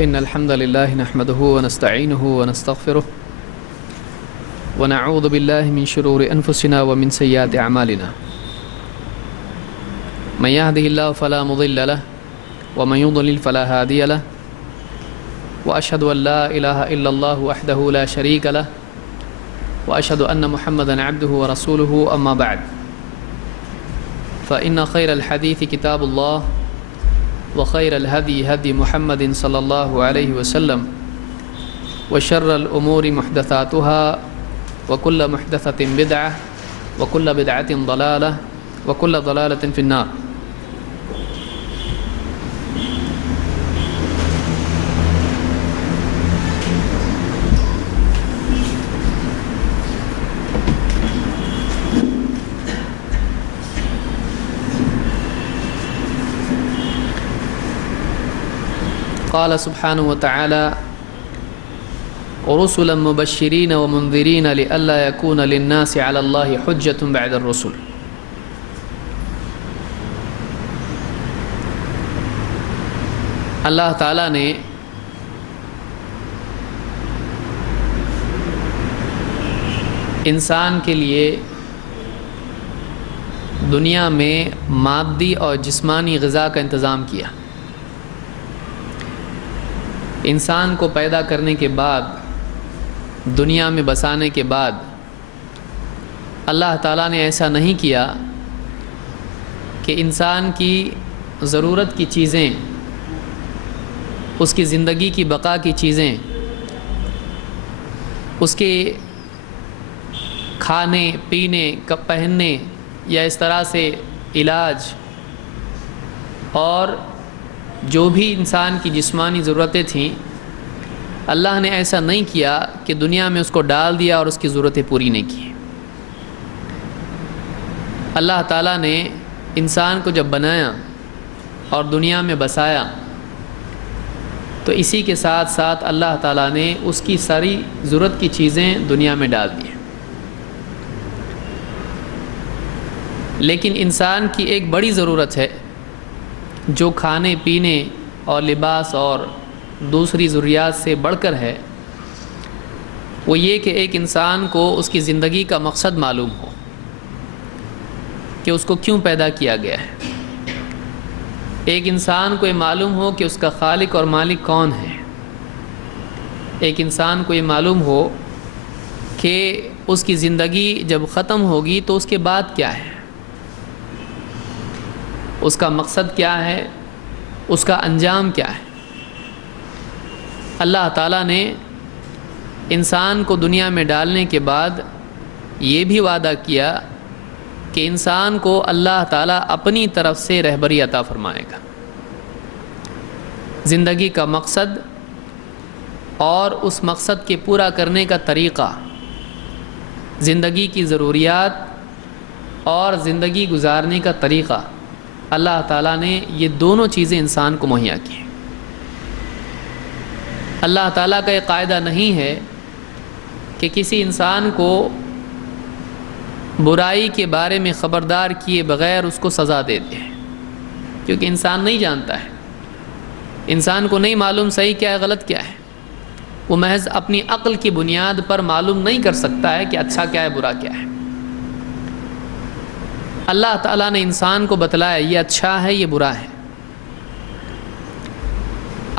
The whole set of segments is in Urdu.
إن الحمد لله نحمده ونستعينه ونستغفره ونعوذ بالله من شرور أنفسنا ومن سيئات أعمالنا من يهده الله فلا مضل له ومن يضلل فلا هادي له وأشهد أن لا إله إلا الله وحده لا شريك له وأشهد أن محمدا عبده ورسوله أما بعد فإن خير الحديث كتاب الله وخير الهدي هدي محمد صلى الله عليه وسلم وشر الأمور محدثاتها وكل محدثة بدعة وكل بدعة ضلالة وكل ضلالة في النار. قال سبحانه وتعالى ورسلا مبشرين ومنذرين لئلا يكون للناس على الله حجة بعد الرسل. اللہ تعالیٰ نے انسان کے لیے دنیا میں مادی اور جسمانی غذا کا انتظام کیا. انسان کو پیدا کرنے کے بعد دنیا میں بسانے کے بعد اللہ تعالیٰ نے ایسا نہیں کیا کہ انسان کی ضرورت کی چیزیں، اس کی زندگی کی بقا کی چیزیں، اس کے کھانے پینے پہننے یا اس طرح سے علاج اور جو بھی انسان کی جسمانی ضرورتیں تھیں، اللہ نے ایسا نہیں کیا کہ دنیا میں اس کو ڈال دیا اور اس کی ضرورتیں پوری نہیں کی. اللہ تعالیٰ نے انسان کو جب بنایا اور دنیا میں بسایا تو اسی کے ساتھ ساتھ اللہ تعالیٰ نے اس کی ساری ضرورت کی چیزیں دنیا میں ڈال دی. لیکن انسان کی ایک بڑی ضرورت ہے جو کھانے پینے اور لباس اور دوسری ضروریات سے بڑھ کر ہے، وہ یہ کہ ایک انسان کو اس کی زندگی کا مقصد معلوم ہو کہ اس کو کیوں پیدا کیا گیا ہے. ایک انسان کو یہ معلوم ہو کہ اس کا خالق اور مالک کون ہے. ایک انسان کو یہ معلوم ہو کہ اس کی زندگی جب ختم ہوگی تو اس کے بعد کیا ہے، اس کا مقصد کیا ہے، اس کا انجام کیا ہے. اللہ تعالیٰ نے انسان کو دنیا میں ڈالنے کے بعد یہ بھی وعدہ کیا کہ انسان کو اللہ تعالیٰ اپنی طرف سے رہبری عطا فرمائے گا. زندگی کا مقصد اور اس مقصد کے پورا کرنے کا طریقہ، زندگی کی ضروریات اور زندگی گزارنے کا طریقہ، اللہ تعالیٰ نے یہ دونوں چیزیں انسان کو مہیا کی. اللہ تعالیٰ کا یہ قاعدہ نہیں ہے کہ کسی انسان کو برائی کے بارے میں خبردار کیے بغیر اس کو سزا دے دے، کیونکہ انسان نہیں جانتا ہے. انسان کو نہیں معلوم صحیح کیا ہے غلط کیا ہے. وہ محض اپنی عقل کی بنیاد پر معلوم نہیں کر سکتا ہے کہ اچھا کیا ہے برا کیا ہے. اللہ تعالیٰ نے انسان کو بتلایا یہ اچھا ہے یہ برا ہے.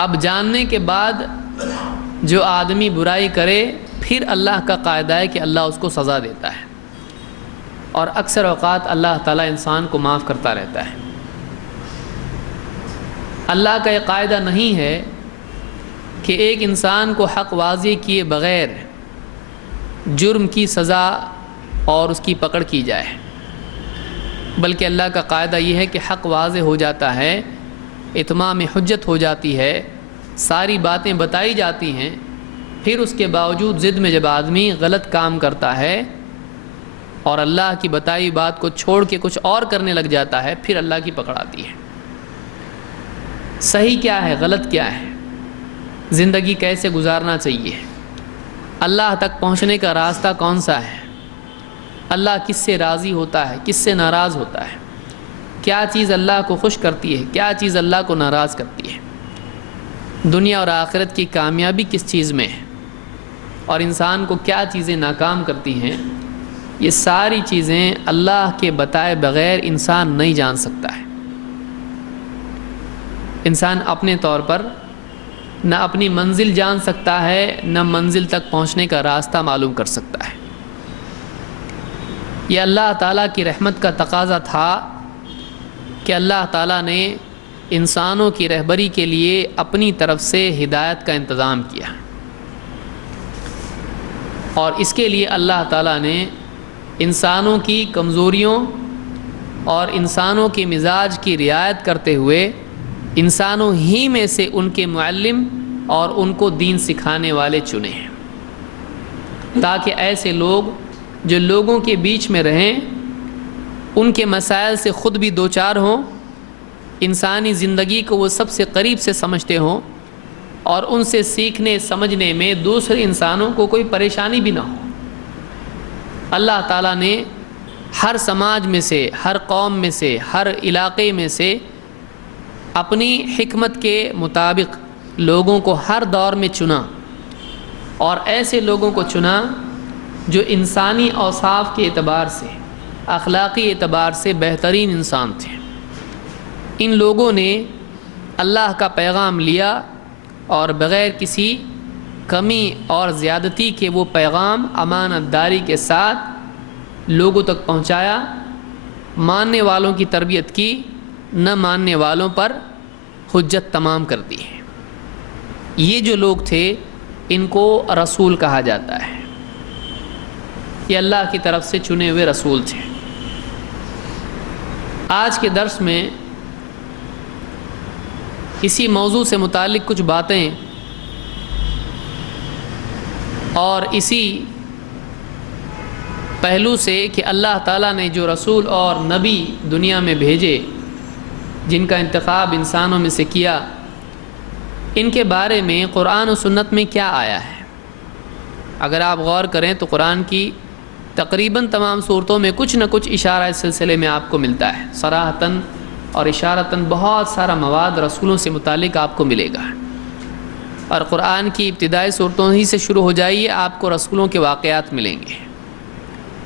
اب جاننے کے بعد جو آدمی برائی کرے پھر اللہ کا قاعدہ ہے کہ اللہ اس کو سزا دیتا ہے، اور اکثر اوقات اللہ تعالیٰ انسان کو معاف کرتا رہتا ہے. اللہ کا یہ قاعدہ نہیں ہے کہ ایک انسان کو حق واضح کیے بغیر جرم کی سزا اور اس کی پکڑ کی جائے، بلکہ اللہ کا قاعدہ یہ ہے کہ حق واضح ہو جاتا ہے، اتمام حجت ہو جاتی ہے، ساری باتیں بتائی جاتی ہیں، پھر اس کے باوجود ضد میں جب آدمی غلط کام کرتا ہے اور اللہ کی بتائی بات کو چھوڑ کے کچھ اور کرنے لگ جاتا ہے، پھر اللہ کی پکڑ آتی ہے. صحیح کیا ہے غلط کیا ہے، زندگی کیسے گزارنا چاہیے، اللہ تک پہنچنے کا راستہ کون سا ہے، اللہ کس سے راضی ہوتا ہے کس سے ناراض ہوتا ہے، کیا چیز اللہ کو خوش کرتی ہے، کیا چیز اللہ کو ناراض کرتی ہے. دنیا اور آخرت کی کامیابی کس چیز میں ہے اور انسان کو کیا چیزیں ناکام کرتی ہیں، یہ ساری چیزیں اللہ کے بتائے بغیر انسان نہیں جان سکتا ہے۔ انسان اپنے طور پر نہ اپنی منزل جان سکتا ہے، نہ منزل تک پہنچنے کا راستہ معلوم کر سکتا ہے۔ یہ اللہ تعالیٰ کی رحمت کا تقاضا تھا کہ اللہ تعالیٰ نے انسانوں کی رہبری کے لیے اپنی طرف سے ہدایت کا انتظام کیا، اور اس کے لیے اللہ تعالیٰ نے انسانوں کی کمزوریوں اور انسانوں کے مزاج کی رعایت کرتے ہوئے انسانوں ہی میں سے ان کے معلم اور ان کو دین سکھانے والے چنے ہیں، تاکہ ایسے لوگ جو لوگوں کے بیچ میں رہیں، ان کے مسائل سے خود بھی دوچار ہوں، انسانی زندگی کو وہ سب سے قریب سے سمجھتے ہوں، اور ان سے سیکھنے سمجھنے میں دوسرے انسانوں کو کوئی پریشانی بھی نہ ہو۔ اللہ تعالیٰ نے ہر سماج میں سے، ہر قوم میں سے، ہر علاقے میں سے اپنی حکمت کے مطابق لوگوں کو ہر دور میں چنا، اور ایسے لوگوں کو چنا جو انسانی اوصاف کے اعتبار سے، اخلاقی اعتبار سے بہترین انسان تھے۔ ان لوگوں نے اللہ کا پیغام لیا اور بغیر کسی کمی اور زیادتی کے وہ پیغام امانت داری کے ساتھ لوگوں تک پہنچایا، ماننے والوں کی تربیت کی، نہ ماننے والوں پر حجت تمام کر دی ہے۔ یہ جو لوگ تھے ان کو رسول کہا جاتا ہے، یہ اللہ کی طرف سے چنے ہوئے رسول تھے۔ آج کے درس میں اسی موضوع سے متعلق کچھ باتیں اور اسی پہلو سے کہ اللہ تعالیٰ نے جو رسول اور نبی دنیا میں بھیجے، جن کا انتخاب انسانوں میں سے کیا، ان کے بارے میں قرآن و سنت میں کیا آیا ہے۔ اگر آپ غور کریں تو قرآن کی تقریباً تمام صورتوں میں کچھ نہ کچھ اشارہ اس سلسلے میں آپ کو ملتا ہے، صراحتاً اور اشارتاً بہت سارا مواد رسولوں سے متعلق آپ کو ملے گا۔ اور قرآن کی ابتدائی صورتوں ہی سے شروع ہو جائیے، آپ کو رسولوں کے واقعات ملیں گے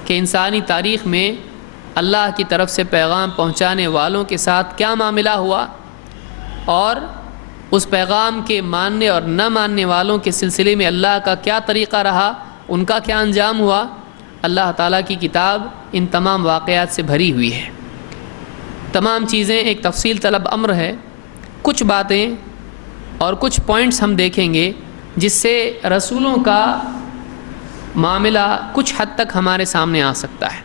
کہ انسانی تاریخ میں اللہ کی طرف سے پیغام پہنچانے والوں کے ساتھ کیا معاملہ ہوا، اور اس پیغام کے ماننے اور نہ ماننے والوں کے سلسلے میں اللہ کا کیا طریقہ رہا، ان کا کیا انجام ہوا۔ اللہ تعالیٰ کی کتاب ان تمام واقعات سے بھری ہوئی ہے۔ تمام چیزیں ایک تفصیل طلب امر ہے۔ کچھ باتیں اور کچھ پوائنٹس ہم دیکھیں گے جس سے رسولوں کا معاملہ کچھ حد تک ہمارے سامنے آ سکتا ہے۔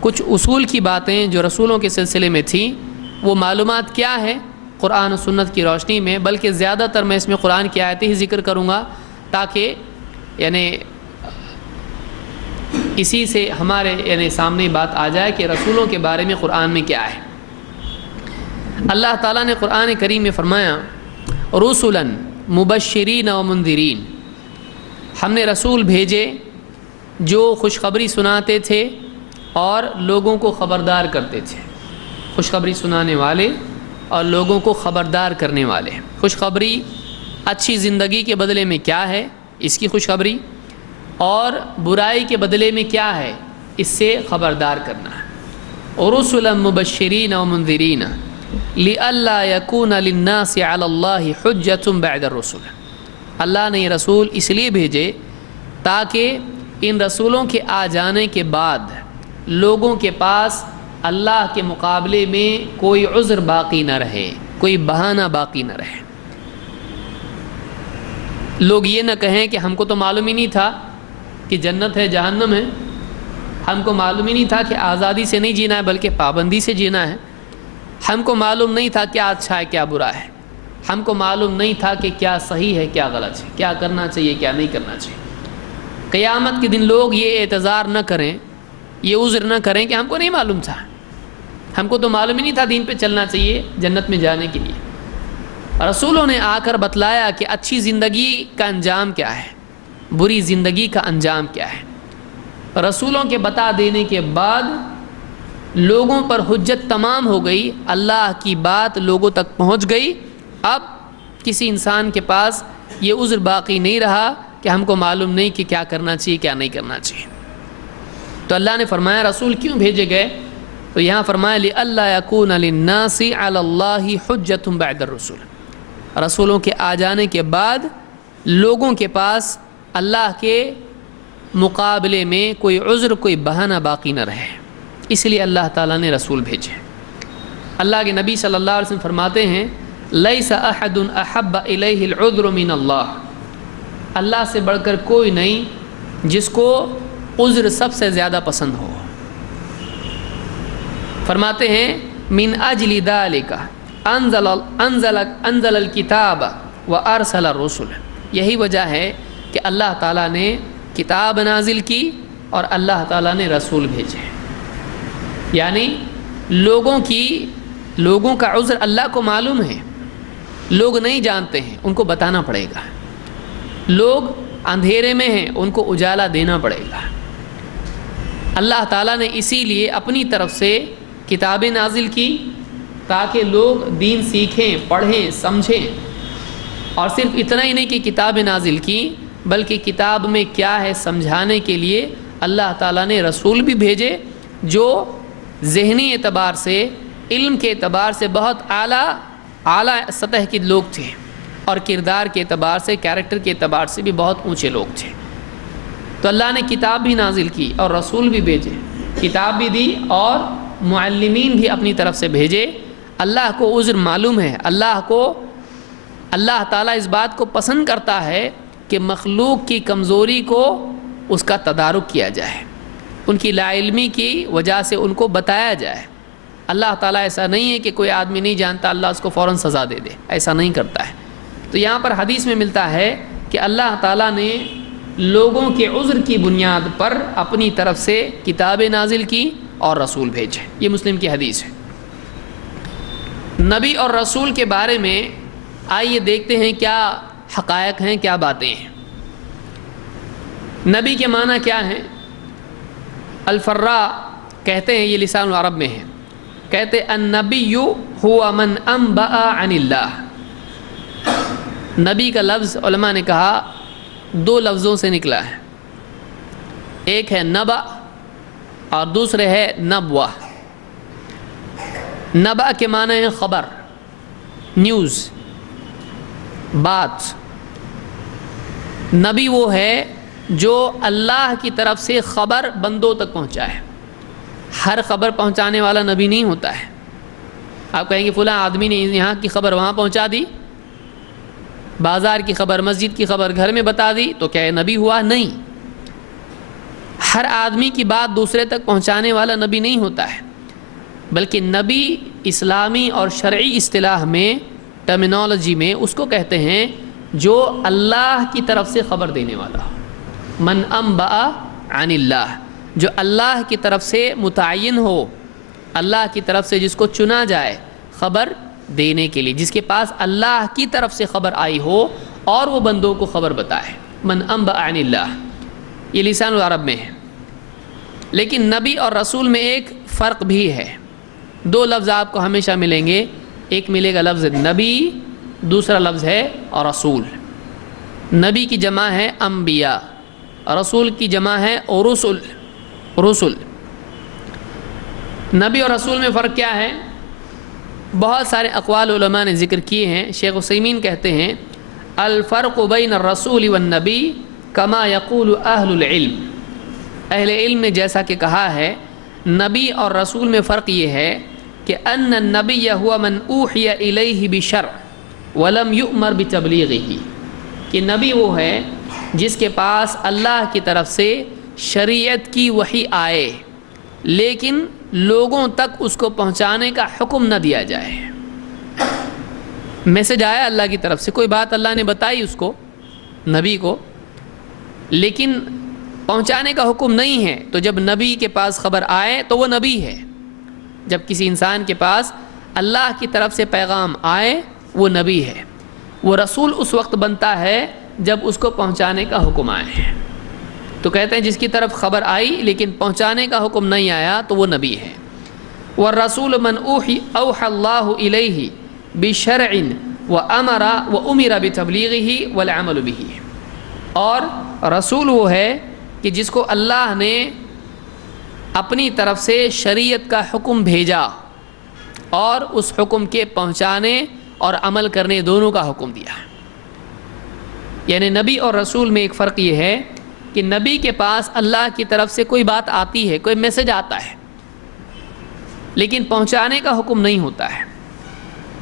کچھ اصول کی باتیں جو رسولوں کے سلسلے میں تھیں، وہ معلومات کیا ہے قرآن و سنت کی روشنی میں، بلکہ زیادہ تر میں اس میں قرآن کی آیتیں ہی ذکر کروں گا، تاکہ اسی سے ہمارے سامنے بات آ جائے کہ رسولوں کے بارے میں قرآن میں کیا ہے۔ اللہ تعالیٰ نے قرآن کریم میں فرمایا، رسلاً مبشرین و منذرین، ہم نے رسول بھیجے جو خوشخبری سناتے تھے اور لوگوں کو خبردار کرتے تھے۔ خوشخبری سنانے والے اور لوگوں کو خبردار کرنے والے۔ خوشخبری اچھی زندگی کے بدلے میں کیا ہے، اس کی خوشخبری، اور برائی کے بدلے میں کیا ہے، اس سے خبردار کرنا ہے۔ رسلا مبشرین و منذرین لئلا یکون للناس علی اللہ حجۃ بعد الرسل، اللہ نے یہ رسول اس لیے بھیجے تاکہ ان رسولوں کے آ جانے کے بعد لوگوں کے پاس اللہ کے مقابلے میں کوئی عذر باقی نہ رہے، کوئی بہانہ باقی نہ رہے۔ لوگ یہ نہ کہیں کہ ہم کو تو معلوم ہی نہیں تھا کہ جنت ہے جہنم ہے، ہم کو معلوم ہی نہیں تھا کہ آزادی سے نہیں جینا ہے بلکہ پابندی سے جینا ہے، ہم کو معلوم نہیں تھا کیا اچھا ہے کیا برا ہے، ہم کو معلوم نہیں تھا کہ کیا صحیح ہے کیا غلط ہے، کیا کرنا چاہیے کیا نہیں کرنا چاہیے۔ قیامت کے دن لوگ یہ اعتذار نہ کریں، یہ عذر نہ کریں کہ ہم کو نہیں معلوم تھا، ہم کو تو معلوم ہی نہیں تھا دین پہ چلنا چاہیے جنت میں جانے کے لیے۔ رسولوں نے آ کر بتلایا کہ اچھی زندگی کا انجام کیا ہے، بری زندگی کا انجام کیا ہے۔ رسولوں کے بتا دینے کے بعد لوگوں پر حجت تمام ہو گئی، اللہ کی بات لوگوں تک پہنچ گئی۔ اب کسی انسان کے پاس یہ عذر باقی نہیں رہا کہ ہم کو معلوم نہیں کہ کیا کرنا چاہیے کیا نہیں کرنا چاہیے۔ تو اللہ نے فرمایا رسول کیوں بھیجے گئے؟ تو یہاں فرمایا لِأَلَّا يَكُونَ لِلنَّاسِ عَلَى اللَّهِ حُجَّةٌ بَعْدَ الرُّسُلِ، رسولوں کے آ جانے کے بعد لوگوں کے پاس اللہ کے مقابلے میں کوئی عذر کوئی بہانہ باقی نہ رہے، اس لیے اللہ تعالیٰ نے رسول بھیجے۔ اللہ کے نبی صلی اللہ علیہ وسلم فرماتے ہیں لَيْسَ أَحَدٌ أَحَبَّ إِلَيْهِ الْعُذْرُ مِنَ اللَّهِ، اللہ سے بڑھ کر کوئی نہیں جس کو عذر سب سے زیادہ پسند ہو۔ فرماتے ہیں من اجل ذالک انزل الکتاب وارسل الرسل، یہی وجہ ہے کہ اللہ تعالیٰ نے کتاب نازل کی اور اللہ تعالیٰ نے رسول بھیجے۔ یعنی لوگوں کا عذر اللہ کو معلوم ہے، لوگ نہیں جانتے ہیں، ان کو بتانا پڑے گا۔ لوگ اندھیرے میں ہیں، ان کو اجالا دینا پڑے گا۔ اللہ تعالیٰ نے اسی لیے اپنی طرف سے کتابیں نازل کی تاکہ لوگ دین سیکھیں، پڑھیں، سمجھیں، اور صرف اتنا ہی نہیں کہ کتابیں نازل کی بلکہ کتاب میں کیا ہے سمجھانے کے لیے اللہ تعالیٰ نے رسول بھی بھیجے جو ذہنی اعتبار سے، علم کے اعتبار سے بہت اعلیٰ سطح کے لوگ تھے، اور کردار کے اعتبار سے، کیریکٹر کے اعتبار سے بھی بہت اونچے لوگ تھے۔ تو اللہ نے کتاب بھی نازل کی اور رسول بھی بھیجے، کتاب بھی دی اور معلمین بھی اپنی طرف سے بھیجے۔ اللہ کو عذر معلوم ہے، اللہ تعالیٰ اس بات کو پسند کرتا ہے کہ مخلوق کی کمزوری کو اس کا تدارک کیا جائے، ان کی لا علمی کی وجہ سے ان کو بتایا جائے۔ اللہ تعالیٰ ایسا نہیں ہے کہ کوئی آدمی نہیں جانتا اللہ اس کو فوراً سزا دے دے، ایسا نہیں کرتا ہے۔ تو یہاں پر حدیث میں ملتا ہے کہ اللہ تعالیٰ نے لوگوں کے عذر کی بنیاد پر اپنی طرف سے کتابیں نازل کی اور رسول بھیجے۔ یہ مسلم کی حدیث ہے۔ نبی اور رسول کے بارے میں آئیے دیکھتے ہیں کیا حقائق ہیں، کیا باتیں ہیں۔ نبی کے معنی کیا ہیں؟ الفرا کہتے ہیں، یہ لسان العرب میں ہے، کہتے النبی هو من انبأ عن اللہ۔ نبی کا لفظ علماء نے کہا دو لفظوں سے نکلا ہے، ایک ہے نبأ اور دوسرے ہے نبوہ۔ نبأ کے معنی ہے خبر، نیوز، بات۔ نبی وہ ہے جو اللہ کی طرف سے خبر بندوں تک پہنچائے۔ ہر خبر پہنچانے والا نبی نہیں ہوتا ہے۔ آپ کہیں گے فلاں آدمی نے یہاں کی خبر وہاں پہنچا دی، بازار کی خبر، مسجد کی خبر گھر میں بتا دی، تو کیا یہ نبی ہوا؟ نہیں۔ ہر آدمی کی بات دوسرے تک پہنچانے والا نبی نہیں ہوتا ہے، بلکہ نبی اسلامی اور شرعی اصطلاح میں، ٹرمینالوجی میں اس کو کہتے ہیں جو اللہ کی طرف سے خبر دینے والا ہو۔ من انبأ عن اللہ، جو اللہ کی طرف سے متعین ہو، اللہ کی طرف سے جس کو چنا جائے خبر دینے کے لیے، جس کے پاس اللہ کی طرف سے خبر آئی ہو اور وہ بندوں کو خبر بتائے۔ من انبأ عن اللہ، یہ لسان العرب میں ہے۔ لیکن نبی اور رسول میں ایک فرق بھی ہے۔ دو لفظ آپ کو ہمیشہ ملیں گے، ایک ملے گا لفظ نبی، دوسرا لفظ ہے رسول۔ نبی کی جمع ہے انبیاء، رسول کی جمع ہے رسل۔ نبی اور رسول میں فرق کیا ہے؟ بہت سارے اقوال علماء نے ذکر کیے ہیں۔ شیخ عثیمین کہتے ہیں الفرق بین الرسول والنبی کما یقول اہل العلم، اہل علم نے جیسا کہ کہا ہے نبی اور رسول میں فرق یہ ہے کہ ان النبی هو من اوحی الیہ بشرع ولم یؤمر بتبلیغہ، کہ نبی وہ ہے جس کے پاس اللہ کی طرف سے شریعت کی وحی آئے لیکن لوگوں تک اس کو پہنچانے کا حکم نہ دیا جائے۔ میسج آیا اللہ کی طرف سے، کوئی بات اللہ نے بتائی اس کو، نبی کو، لیکن پہنچانے کا حکم نہیں ہے، تو جب نبی کے پاس خبر آئے تو وہ نبی ہے۔ جب کسی انسان کے پاس اللہ کی طرف سے پیغام آئے وہ نبی ہے۔ وہ رسول اس وقت بنتا ہے جب اس کو پہنچانے کا حکم آئے۔ تو کہتے ہیں جس کی طرف خبر آئی لیکن پہنچانے کا حکم نہیں آیا تو وہ نبی ہے۔ والرسول من اوحی اللہ الیہ بشرع وَأُمِرَ بِتَبْلِيغِهِ وَالْعَمَلُ بِهِ، اور رسول وہ ہے کہ جس کو اللہ نے اپنی طرف سے شریعت کا حکم بھیجا اور اس حکم کے پہنچانے اور عمل کرنے دونوں کا حکم دیا۔ یعنی نبی اور رسول میں ایک فرق یہ ہے کہ نبی کے پاس اللہ کی طرف سے کوئی بات آتی ہے، کوئی میسج آتا ہے، لیکن پہنچانے کا حکم نہیں ہوتا ہے،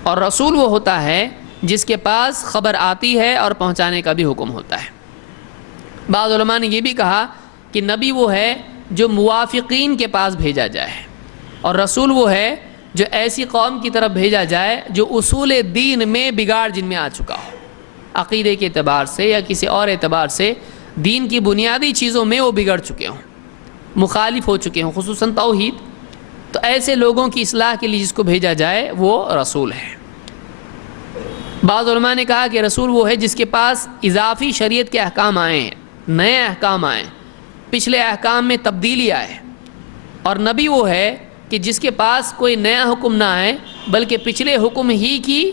اور رسول وہ ہوتا ہے جس کے پاس خبر آتی ہے اور پہنچانے کا بھی حکم ہوتا ہے۔ بعض علماء نے یہ بھی کہا کہ نبی وہ ہے جو موافقین کے پاس بھیجا جائے، اور رسول وہ ہے جو ایسی قوم کی طرف بھیجا جائے جو اصول دین میں بگاڑ جن میں آ چکا ہو، عقیدے کے اعتبار سے یا کسی اور اعتبار سے دین کی بنیادی چیزوں میں وہ بگڑ چکے ہوں، مخالف ہو چکے ہوں، خصوصاً توحید۔ تو ایسے لوگوں کی اصلاح کے لیے جس کو بھیجا جائے وہ رسول ہے۔ بعض علماء نے کہا کہ رسول وہ ہے جس کے پاس اضافی شریعت کے احکام آئے ہیں، نئے احکام آئے، پچھلے احکام میں تبدیلی آئے، اور نبی وہ ہے کہ جس کے پاس کوئی نیا حکم نہ آئے بلکہ پچھلے حکم ہی کی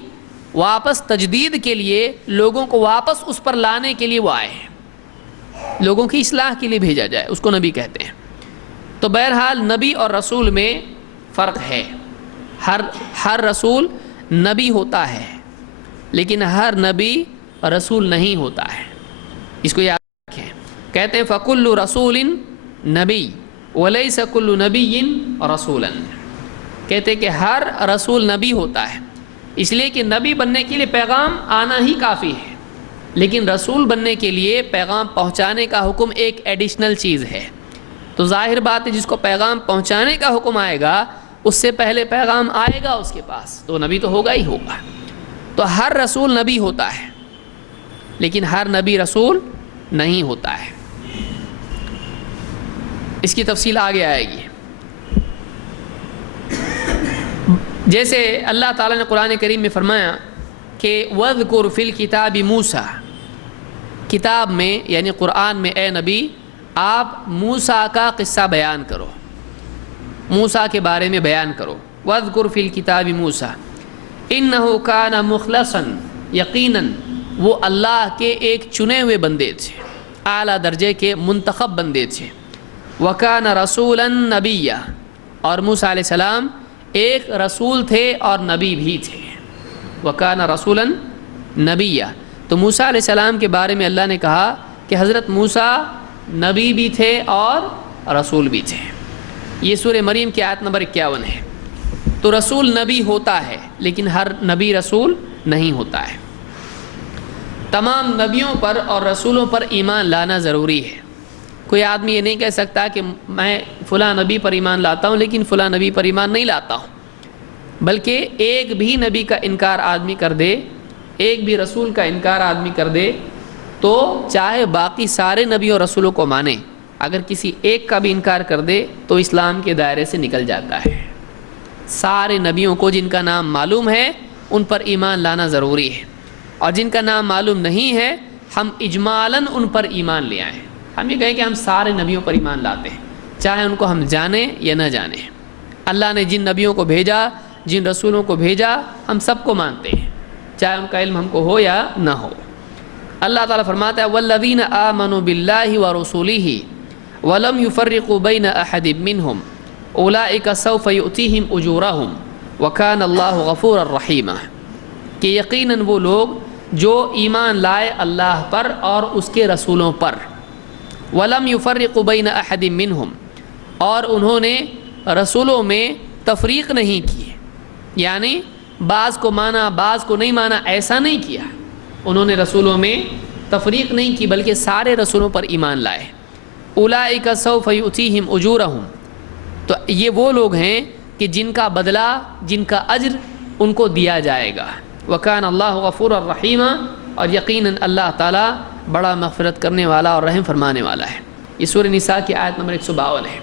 واپس تجدید کے لیے، لوگوں کو واپس اس پر لانے کے لیے وہ آئے ہیں، لوگوں کی اصلاح کے لیے بھیجا جائے، اس کو نبی کہتے ہیں۔ تو بہرحال نبی اور رسول میں فرق ہے، ہر رسول نبی ہوتا ہے لیکن ہر نبی رسول نہیں ہوتا ہے، اس کو یاد رکھیں۔ کہتے ہیں فَكُلُّ رَسُولٍ نبی وَلَيْسَ كُلُّ نَبِيٍّ رَسُولًا، کہتے ہیں کہ ہر رسول نبی ہوتا ہے، اس لیے کہ نبی بننے کے لیے پیغام آنا ہی کافی ہے، لیکن رسول بننے کے لیے پیغام پہنچانے کا حکم ایک ایڈیشنل چیز ہے۔ تو ظاہر بات ہے جس کو پیغام پہنچانے کا حکم آئے گا اس سے پہلے پیغام آئے گا اس کے پاس، تو نبی تو ہوگا ہی ہوگا۔ تو ہر رسول نبی ہوتا ہے لیکن ہر نبی رسول نہیں ہوتا ہے، اس کی تفصیل آگے آئے گی۔ جیسے اللہ تعالیٰ نے قرآن کریم میں فرمایا کہ وَاذْكُرْ فِي الْكِتَابِ مُوسَىٰ، کتاب میں یعنی قرآن میں اے نبی آپ موسیٰ کا قصہ بیان کرو، موسیٰ کے بارے میں بیان کرو۔ وَاذْكُرْ فِي الْكِتَابِ مُوسَىٰ إِنَّهُ كَانَ مُخْلَصًا، یقیناً وہ اللہ کے ایک چنے ہوئے بندے تھے، اعلیٰ درجے کے منتخب بندے تھے۔ وَكَانَ رَسُولًا نَبِيًّا، اور موسیٰ علیہ السلام ایک رسول تھے اور نبی بھی تھے۔ وَكَانَ رَسُولًا نَبِيًّا، تو موسیٰ علیہ السلام کے بارے میں اللہ نے کہا کہ حضرت موسیٰ نبی بھی تھے اور رسول بھی تھے۔ یہ سورہ مریم کی آیت نمبر 51 ہے۔ تو رسول نبی ہوتا ہے لیکن ہر نبی رسول نہیں ہوتا ہے۔ تمام نبیوں پر اور رسولوں پر ایمان لانا ضروری ہے۔ کوئی آدمی یہ نہیں کہہ سکتا کہ میں فلاں نبی پر ایمان لاتا ہوں لیکن فلاں نبی پر ایمان نہیں لاتا ہوں، بلکہ ایک بھی نبی کا انکار آدمی کر دے، ایک بھی رسول کا انکار آدمی کر دے تو چاہے باقی سارے نبی اور رسولوں کو مانے، اگر کسی ایک کا بھی انکار کر دے تو اسلام کے دائرے سے نکل جاتا ہے۔ سارے نبیوں کو جن کا نام معلوم ہے ان پر ایمان لانا ضروری ہے، اور جن کا نام معلوم نہیں ہے ہم اجمالاً ان پر ایمان لے آئیں۔ ہم یہ کہیں کہ ہم سارے نبیوں پر ایمان لاتے ہیں، چاہے ان کو ہم جانیں یا نہ جانیں۔ اللہ نے جن نبیوں کو بھیجا، جن رسولوں کو بھیجا، ہم سب کو مانتے ہیں، چاہے ان کا علم ہم کو ہو یا نہ ہو۔ اللہ تعالیٰ فرماتا ہے وَالَّذِينَ آمَنُوا بِاللَّهِ وَرُسُولِهِ وَلَمْ يُفَرِّقُوا بَيْنَ أَحَدٍ مِّنْهُمْ أُولَٰئِكَ سَوْفَ يُؤْتِيهِمْ أُجُورَهُمْ وَكَانَ اللَّهُ غَفُورًا رَحِيمًا، کہ یقیناً وہ لوگ جو ایمان لائے اللہ پر اور اس کے رسولوں پر، وَلَمْ يُفَرِّقُوا بَيْنَ أَحَدٍ مِّنْهُمْ، اور انہوں نے رسولوں میں تفریق نہیں کی، یعنی بعض کو مانا بعض کو نہیں مانا، ایسا نہیں کیا۔ انہوں نے رسولوں میں تفریق نہیں کی بلکہ سارے رسولوں پر ایمان لائے۔ اولئک سوف یؤتیہم اجورہم، تو یہ وہ لوگ ہیں کہ جن کا بدلہ، جن کا اجر ان کو دیا جائے گا۔ وکان اللہ غفورا رحیما، اور یقیناً اللہ تعالیٰ بڑا مغفرت کرنے والا اور رحم فرمانے والا ہے۔ یہ سورہ نساء کی آیت نمبر 152 ہے۔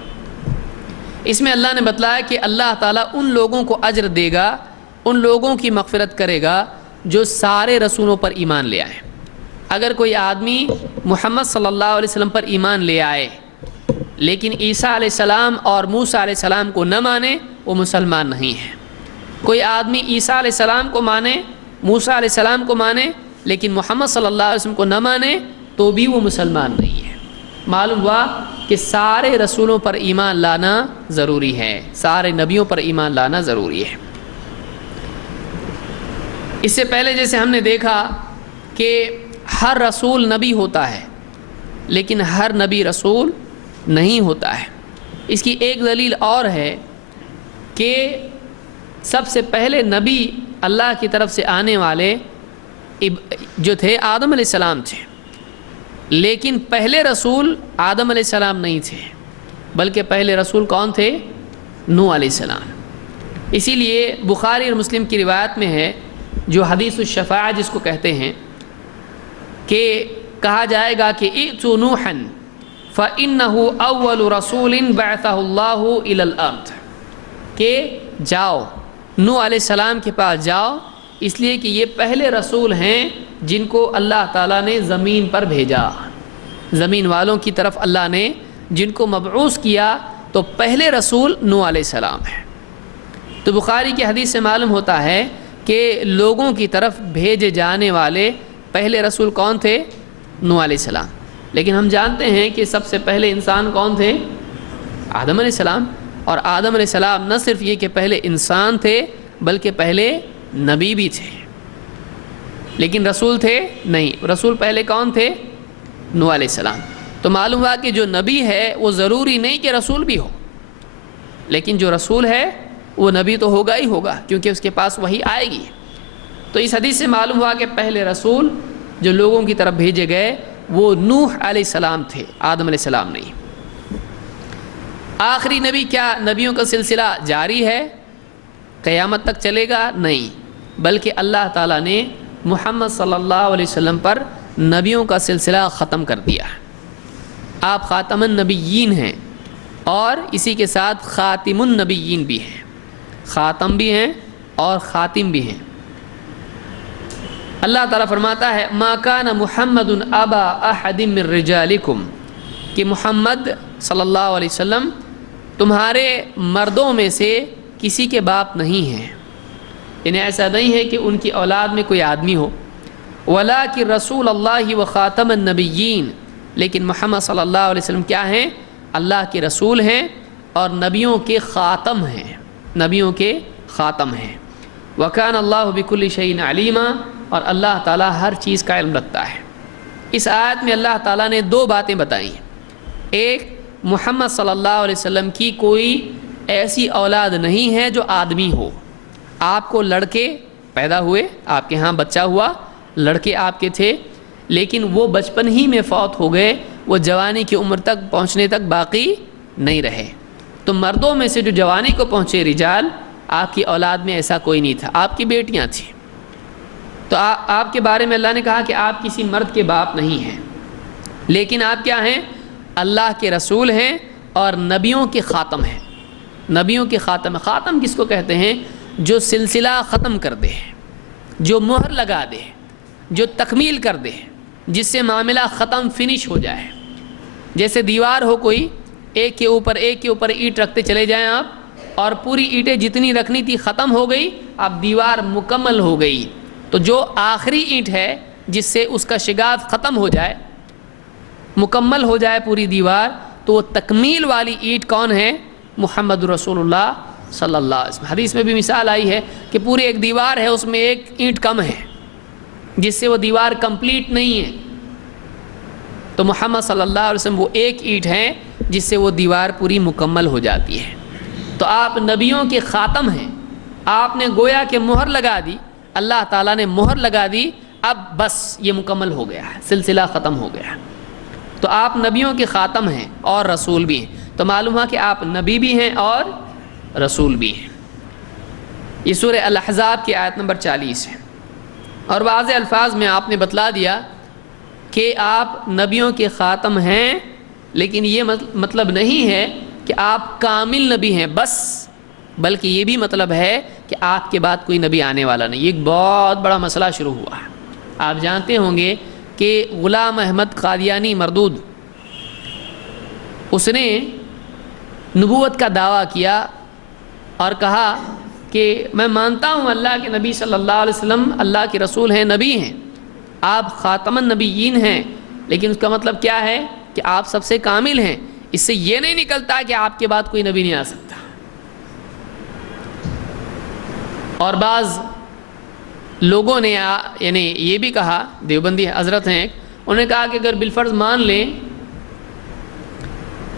اس میں اللہ نے بتلایا کہ اللہ تعالیٰ ان لوگوں کو اجر دے گا، ان لوگوں کی مغفرت کرے گا جو سارے رسولوں پر ایمان لے آئے۔ اگر کوئی آدمی محمد صلی اللہ علیہ وسلم پر ایمان لے آئے لیکن عیسیٰ علیہ السلام اور موسیٰ علیہ السلام کو نہ مانے، وہ مسلمان نہیں ہے۔ کوئی آدمی عیسیٰ علیہ السلام کو مانے، موسیٰ علیہ السلام کو مانے لیکن محمد صلی اللہ علیہ وسلم کو نہ مانے تو بھی وہ مسلمان نہیں ہے۔ معلوم ہوا کہ سارے رسولوں پر ایمان لانا ضروری ہے، سارے نبیوں پر ایمان لانا ضروری ہے۔ اس سے پہلے جیسے ہم نے دیکھا کہ ہر رسول نبی ہوتا ہے لیکن ہر نبی رسول نہیں ہوتا ہے۔ اس کی ایک دلیل اور ہے کہ سب سے پہلے نبی اللہ کی طرف سے آنے والے جو تھے آدم علیہ السلام تھے، لیکن پہلے رسول آدم علیہ السلام نہیں تھے بلکہ پہلے رسول کون تھے؟ نوح علیہ السلام۔ اسی لیے بخاری اور مسلم کی روایت میں ہے جو حدیث الشفاعہ جس کو کہتے ہیں کہ کہا جائے گا کہ ائتوا نوحا فإنه اول رسول بعثه اللہ الی الارض، کہ جاؤ نوح علیہ السلام کے پاس جاؤ، اس لیے کہ یہ پہلے رسول ہیں جن کو اللہ تعالیٰ نے زمین پر بھیجا، زمین والوں کی طرف اللہ نے جن کو مبعوث کیا تو پہلے رسول نوح علیہ السلام ہے۔ تو بخاری کی حدیث سے معلوم ہوتا ہے کہ لوگوں کی طرف بھیجے جانے والے پہلے رسول کون تھے؟ نوح علیہ السلام۔ لیکن ہم جانتے ہیں کہ سب سے پہلے انسان کون تھے؟ آدم علیہ السلام۔ اور آدم علیہ السلام نہ صرف یہ کہ پہلے انسان تھے بلکہ پہلے نبی بھی تھے، لیکن رسول تھے نہیں۔ رسول پہلے کون تھے؟ نوح علیہ السلام۔ تو معلوم ہوا کہ جو نبی ہے وہ ضروری نہیں کہ رسول بھی ہو، لیکن جو رسول ہے وہ نبی تو ہوگا ہی ہوگا کیونکہ اس کے پاس وحی آئے گی۔ تو اس حدیث سے معلوم ہوا کہ پہلے رسول جو لوگوں کی طرف بھیجے گئے وہ نوح علیہ السلام تھے، آدم علیہ السلام نہیں۔ آخری نبی کیا نبیوں کا سلسلہ جاری ہے قیامت تک چلے گا؟ نہیں، بلکہ اللہ تعالیٰ نے محمد صلی اللہ علیہ وسلم پر نبیوں کا سلسلہ ختم کر دیا۔ آپ خاتم النبیین ہیں اور اسی کے ساتھ خاتم النبیین بھی ہیں، خاتم بھی ہیں اور خاتم بھی ہیں۔ اللہ تعالیٰ فرماتا ہے ما کان محمد ابا احد من رجالکم، کہ محمد صلی اللہ علیہ وسلم تمہارے مردوں میں سے کسی کے باپ نہیں ہیں، یعنی ایسا نہیں ہے کہ ان کی اولاد میں کوئی آدمی ہو۔ ولکن رسول اللہ و خاتم النبیین، لیکن محمد صلی اللہ علیہ وسلم کیا ہیں؟ اللہ کے رسول ہیں اور نبیوں کے خاتم ہیں، نبیوں کے خاتم ہیں۔ وکان اللہ بکل شیء علیما، اور اللہ تعالیٰ ہر چیز کا علم رکھتا ہے۔ اس آیت میں اللہ تعالیٰ نے دو باتیں بتائیں، ایک محمد صلی اللہ علیہ وسلم کی کوئی ایسی اولاد نہیں ہے جو آدمی ہو۔ آپ کو لڑکے پیدا ہوئے، آپ کے ہاں بچہ ہوا، لڑکے آپ کے تھے، لیکن وہ بچپن ہی میں فوت ہو گئے، وہ جوانی کی عمر تک پہنچنے تک باقی نہیں رہے۔ تو مردوں میں سے جو جوانی کو پہنچے رجال، آپ کی اولاد میں ایسا کوئی نہیں تھا، آپ کی بیٹیاں تھیں۔ تو آپ کے بارے میں اللہ نے کہا کہ آپ کسی مرد کے باپ نہیں ہیں، لیکن آپ کیا ہیں؟ اللہ کے رسول ہیں اور نبیوں کے خاتم ہیں، نبیوں کے خاتم۔ خاتم کس کو کہتے ہیں؟ جو سلسلہ ختم کر دے، جو مہر لگا دے، جو تکمیل کر دے، جس سے معاملہ ختم فنش ہو جائے۔ جیسے دیوار ہو کوئی، ایک کے اوپر اینٹ رکھتے چلے جائیں آپ، اور پوری اینٹیں جتنی رکھنی تھی ختم ہو گئی، اب دیوار مکمل ہو گئی۔ تو جو آخری اینٹ ہے جس سے اس کا شگاف ختم ہو جائے، مکمل ہو جائے پوری دیوار، تو وہ تکمیل والی اینٹ کون ہے؟ محمد رسول اللہ صلی اللہ علیہ وسلم۔ حدیث میں بھی مثال آئی ہے کہ پوری ایک دیوار ہے، اس میں ایک اینٹ کم ہے جس سے وہ دیوار کمپلیٹ نہیں ہے، تو محمد صلی اللہ علیہ وسلم وہ ایک اینٹ ہے جس سے وہ دیوار پوری مکمل ہو جاتی ہے۔ تو آپ نبیوں کے خاتم ہیں، آپ نے گویا کہ مہر لگا دی، اللہ تعالیٰ نے مہر لگا دی، اب بس یہ مکمل ہو گیا ہے، سلسلہ ختم ہو گیا۔ تو آپ نبیوں کے خاتم ہیں اور رسول بھی ہیں۔ تو معلوم ہے کہ آپ نبی بھی ہیں اور رسول بھی ہیں۔ یہ سورہ الاحزاب کی آیت نمبر 40 ہے، اور واضح الفاظ میں آپ نے بتلا دیا کہ آپ نبیوں کے خاتم ہیں، لیکن یہ مطلب نہیں ہے کہ آپ کامل نبی ہیں بس، بلکہ یہ بھی مطلب ہے کہ آپ کے بعد کوئی نبی آنے والا نہیں۔ یہ ایک بہت بڑا مسئلہ شروع ہوا ہے۔ آپ جانتے ہوں گے کہ غلام احمد قادیانی مردود، اس نے نبوت کا دعویٰ کیا اور کہا کہ میں مانتا ہوں اللہ کے نبی صلی اللہ علیہ وسلم اللہ کے رسول ہیں، نبی ہیں، آپ خاتم النبیین ہیں، لیکن اس کا مطلب کیا ہے کہ آپ سب سے کامل ہیں، اس سے یہ نہیں نکلتا کہ آپ کے بعد کوئی نبی نہیں آ سکتا۔ اور بعض لوگوں نے یعنی یہ بھی کہا، دیوبندی حضرت ہیں، انہوں نے کہا کہ اگر بالفرض مان لیں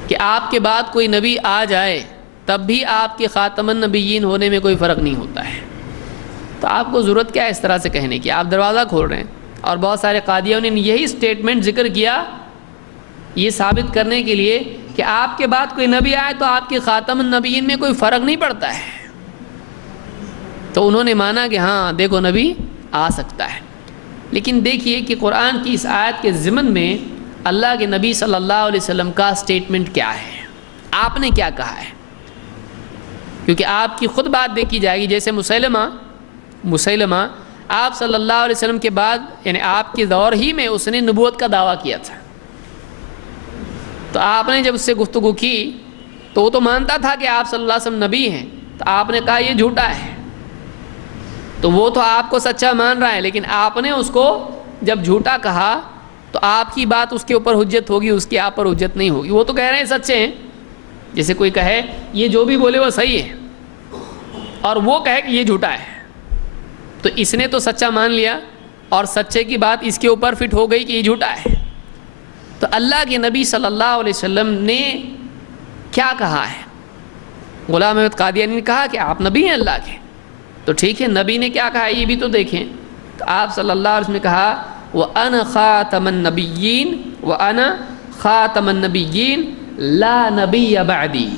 کہ آپ کے بعد کوئی نبی آ جائے تب بھی آپ کے خاتم النبیین ہونے میں کوئی فرق نہیں ہوتا ہے، تو آپ کو ضرورت کیا ہے اس طرح سے کہنے کی؟ آپ دروازہ کھول رہے ہیں۔ اور بہت سارے قادیوں نے یہی سٹیٹمنٹ ذکر کیا یہ ثابت کرنے کے لیے کہ آپ کے بعد کوئی نبی آئے تو آپ کے خاتم النبیین میں کوئی فرق نہیں پڑتا ہے، تو انہوں نے مانا کہ ہاں دیکھو نبی آ سکتا ہے۔ لیکن دیکھیے کہ قرآن کی اس آیت کے ضمن میں اللہ کے نبی صلی اللہ علیہ وسلم کا سٹیٹمنٹ کیا ہے، آپ نے کیا کہا ہے؟ کیونکہ آپ کی خود بات دیکھی جائے گی، جیسے مسیلمہ آپ صلی اللہ علیہ وسلم کے بعد یعنی آپ کے دور ہی میں اس نے نبوت کا دعویٰ کیا تھا، تو آپ نے جب اس سے گفتگو کی تو وہ تو مانتا تھا کہ آپ صلی اللہ علیہ وسلم نبی ہیں، تو آپ نے کہا یہ جھوٹا ہے، تو وہ تو آپ کو سچا مان رہا ہے، لیکن آپ نے اس کو جب جھوٹا کہا تو آپ کی بات اس کے اوپر حجت ہوگی، اس کی آپ پر حجت نہیں ہوگی۔ وہ تو کہہ رہے ہیں سچے ہیں، جیسے کوئی کہے یہ جو بھی بولے وہ صحیح ہے اور وہ کہے کہ یہ جھوٹا ہے، تو اس نے تو سچا مان لیا اور سچے کی بات اس کے اوپر فٹ ہو گئی کہ یہ جھوٹا ہے۔ تو اللہ کے نبی صلی اللہ علیہ وسلم نے کیا کہا ہے؟ غلام احمد قادیانی نے کہا کہ آپ نبی ہیں اللہ کے، تو ٹھیک ہے نبی نے کیا کہا یہ بھی تو دیکھیں۔ تو آپ صلی اللہ علیہ وسلم نے کہا وَأَنَا خَاتَمَ النَّبِيِّينَ وَأَنَا خَاتَمَ النَّبِيِّينَ لَا نَبِيَّ بَعْدِي،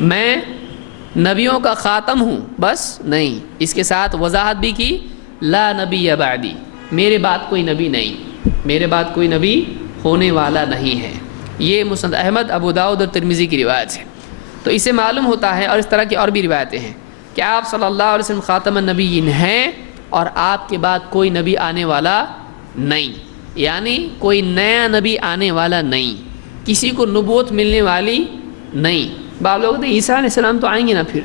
میں نبیوں کا خاتم ہوں، بس نہیں، اس کے ساتھ وضاحت بھی کی لا نبی بعدی، میرے بعد کوئی نبی نہیں، میرے بعد کوئی نبی ہونے والا نہیں ہے۔ یہ مسند احمد، ابو داؤد اور ترمذی کی روایت ہے۔ تو اسے معلوم ہوتا ہے، اور اس طرح کی اور بھی روایتیں ہیں کہ آپ صلی اللہ علیہ وسلم خاتم النبیین ہیں اور آپ کے بعد کوئی نبی آنے والا نہیں، یعنی کوئی نیا نبی آنے والا نہیں، کسی کو نبوت ملنے والی نہیں۔ بعض لوگ کہتے ہیں عیسیٰ علیہ السلام تو آئیں گے نا، پھر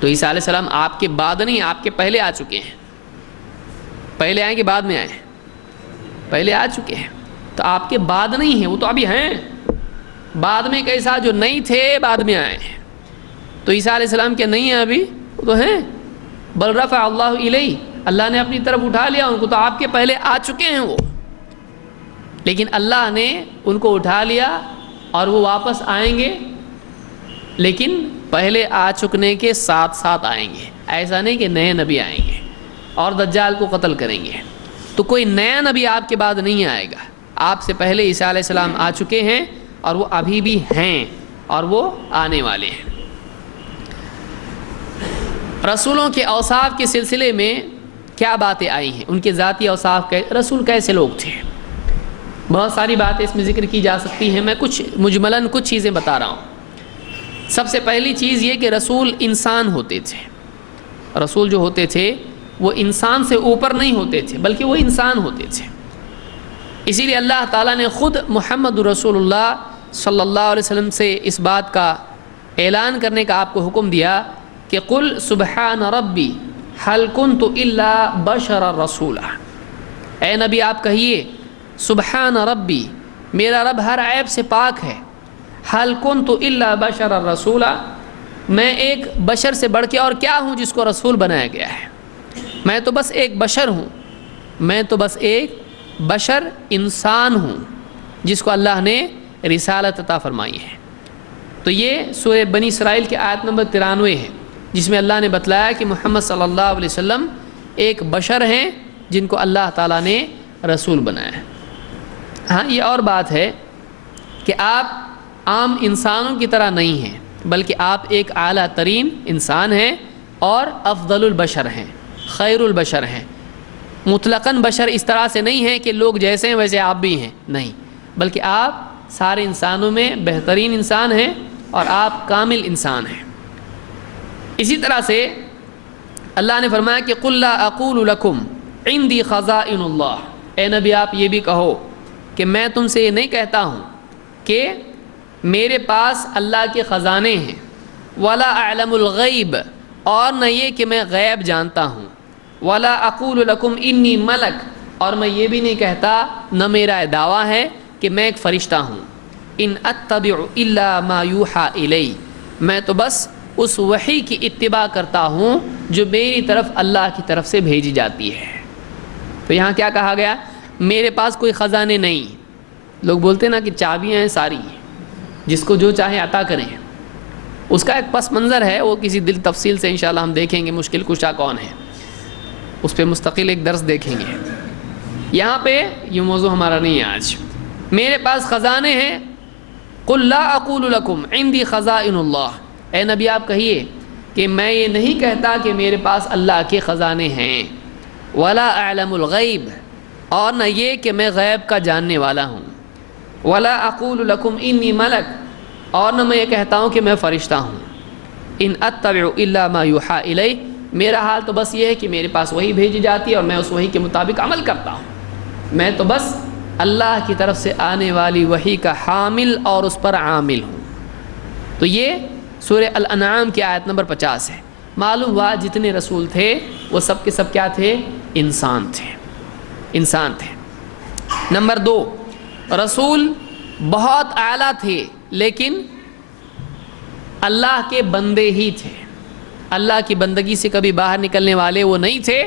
تو عیسیٰ علیہ السلام آپ کے بعد نہیں، آپ کے پہلے آ چکے ہیں۔ پہلے آئیں کہ بعد میں آئے؟ پہلے آ چکے ہیں، تو آپ کے بعد نہیں ہیں، وہ تو ابھی ہیں۔ بعد میں کیسا؟ جو نہیں تھے بعد میں آئے ہیں۔ تو عیسیٰ علیہ السلام کیا نہیں ہیں ابھی؟ وہ تو ہیں، بل رفع اللہ الیہ، اللہ نے اپنی طرف اٹھا لیا ان کو، تو آپ کے پہلے آ چکے ہیں وہ، لیکن اللہ نے ان کو اٹھا لیا اور وہ واپس آئیں گے، لیکن پہلے آ چکنے کے ساتھ ساتھ آئیں گے، ایسا نہیں کہ نئے نبی آئیں گے اور دجال کو قتل کریں گے۔ تو کوئی نیا نبی آپ کے بعد نہیں آئے گا، آپ سے پہلے عیسیٰ علیہ السلام آ چکے ہیں اور وہ ابھی بھی ہیں اور وہ آنے والے ہیں۔ رسولوں کے اوصاف کے سلسلے میں کیا باتیں آئی ہیں، ان کے ذاتی اوصاف، رسول کیسے لوگ تھے؟ بہت ساری باتیں اس میں ذکر کی جا سکتی ہیں، میں کچھ مجملاً کچھ چیزیں بتا رہا ہوں۔ سب سے پہلی چیز یہ کہ رسول انسان ہوتے تھے، رسول جو ہوتے تھے وہ انسان سے اوپر نہیں ہوتے تھے بلکہ وہ انسان ہوتے تھے۔ اسی لیے اللہ تعالیٰ نے خود محمد رسول اللہ صلی اللہ علیہ وسلم سے اس بات کا اعلان کرنے کا آپ کو حکم دیا کہ قل سبحان ربی هل كنت الا بشرا رسولا، اے نبی آپ کہیے سبحان ربی، میرا رب ہر عیب سے پاک ہے، هل كنت الا بشرا رسولا، میں ایک بشر سے بڑھ کے اور کیا ہوں جس کو رسول بنایا گیا ہے، میں تو بس ایک بشر ہوں، میں تو بس ایک بشر انسان ہوں جس کو اللہ نے رسالت عطا فرمائی ہے۔ تو یہ سورہ بنی اسرائیل کی آیت نمبر 93 ہے، جس میں اللہ نے بتلایا کہ محمد صلی اللہ علیہ وسلم ایک بشر ہیں جن کو اللہ تعالیٰ نے رسول بنایا ہے۔ ہاں یہ اور بات ہے کہ آپ عام انسانوں کی طرح نہیں ہیں بلکہ آپ ایک اعلیٰ ترین انسان ہیں اور افضل البشر ہیں، خیر البشر ہیں۔ مطلقاً بشر اس طرح سے نہیں ہے کہ لوگ جیسے ہیں ویسے آپ بھی ہیں، نہیں، بلکہ آپ سارے انسانوں میں بہترین انسان ہیں اور آپ کامل انسان ہیں۔ اسی طرح سے اللہ نے فرمایا کہ قُلْ لَا أَقُولُ لَكُمْ عِنْدِي خَزَائِنُ اللَّهِ، اے نبی آپ یہ بھی کہو کہ میں تم سے یہ نہیں کہتا ہوں کہ میرے پاس اللہ کے خزانے ہیں، وَلَا أَعْلَمُ الْغَيْبَ، اور نہ یہ کہ میں غیب جانتا ہوں، ولا اقول لکم انی ملک، اور میں یہ بھی نہیں کہتا، نہ میرا دعویٰ ہے کہ میں ایک فرشتہ ہوں، ان اتبع الا ما یوحى الی، میں تو بس اس وحی کی اتباع کرتا ہوں جو میری طرف اللہ کی طرف سے بھیجی جاتی ہے۔ تو یہاں کیا کہا گیا؟ میرے پاس کوئی خزانے نہیں۔ لوگ بولتے نا کہ چابیاں ہیں ساری، جس کو جو چاہے عطا کریں، اس کا ایک پس منظر ہے، وہ کسی دل تفصیل سے انشاءاللہ ہم دیکھیں گے، مشکل کشا کون ہے، اس پہ مستقل ایک درس دیکھیں گے۔ یہاں پہ یہ موضوع ہمارا نہیں ہے آج۔ میرے پاس خزانے ہیں، قل لا اقول لکم عندی خزائن اللہ، اے نبی آپ کہیے کہ میں یہ نہیں کہتا کہ میرے پاس اللہ کے خزانے ہیں، ولا اعلم الغیب، اور نہ یہ کہ میں غیب کا جاننے والا ہوں، ولا اقول لکم انی ملک، اور نہ میں یہ کہتا ہوں کہ میں فرشتہ ہوں، ان اتبع الا ما یوحى الی، میرا حال تو بس یہ ہے کہ میرے پاس وہی بھیجی جاتی ہے اور میں اس وحی کے مطابق عمل کرتا ہوں، میں تو بس اللہ کی طرف سے آنے والی وحی کا حامل اور اس پر عامل ہوں۔ تو یہ سورہ الانعام کی آیت نمبر 50 ہے۔ معلوم ہوا جتنے رسول تھے وہ سب کے سب کیا تھے؟ انسان تھے، انسان تھے۔ نمبر 2، رسول بہت اعلیٰ تھے لیکن اللہ کے بندے ہی تھے، اللہ کی بندگی سے کبھی باہر نکلنے والے وہ نہیں تھے،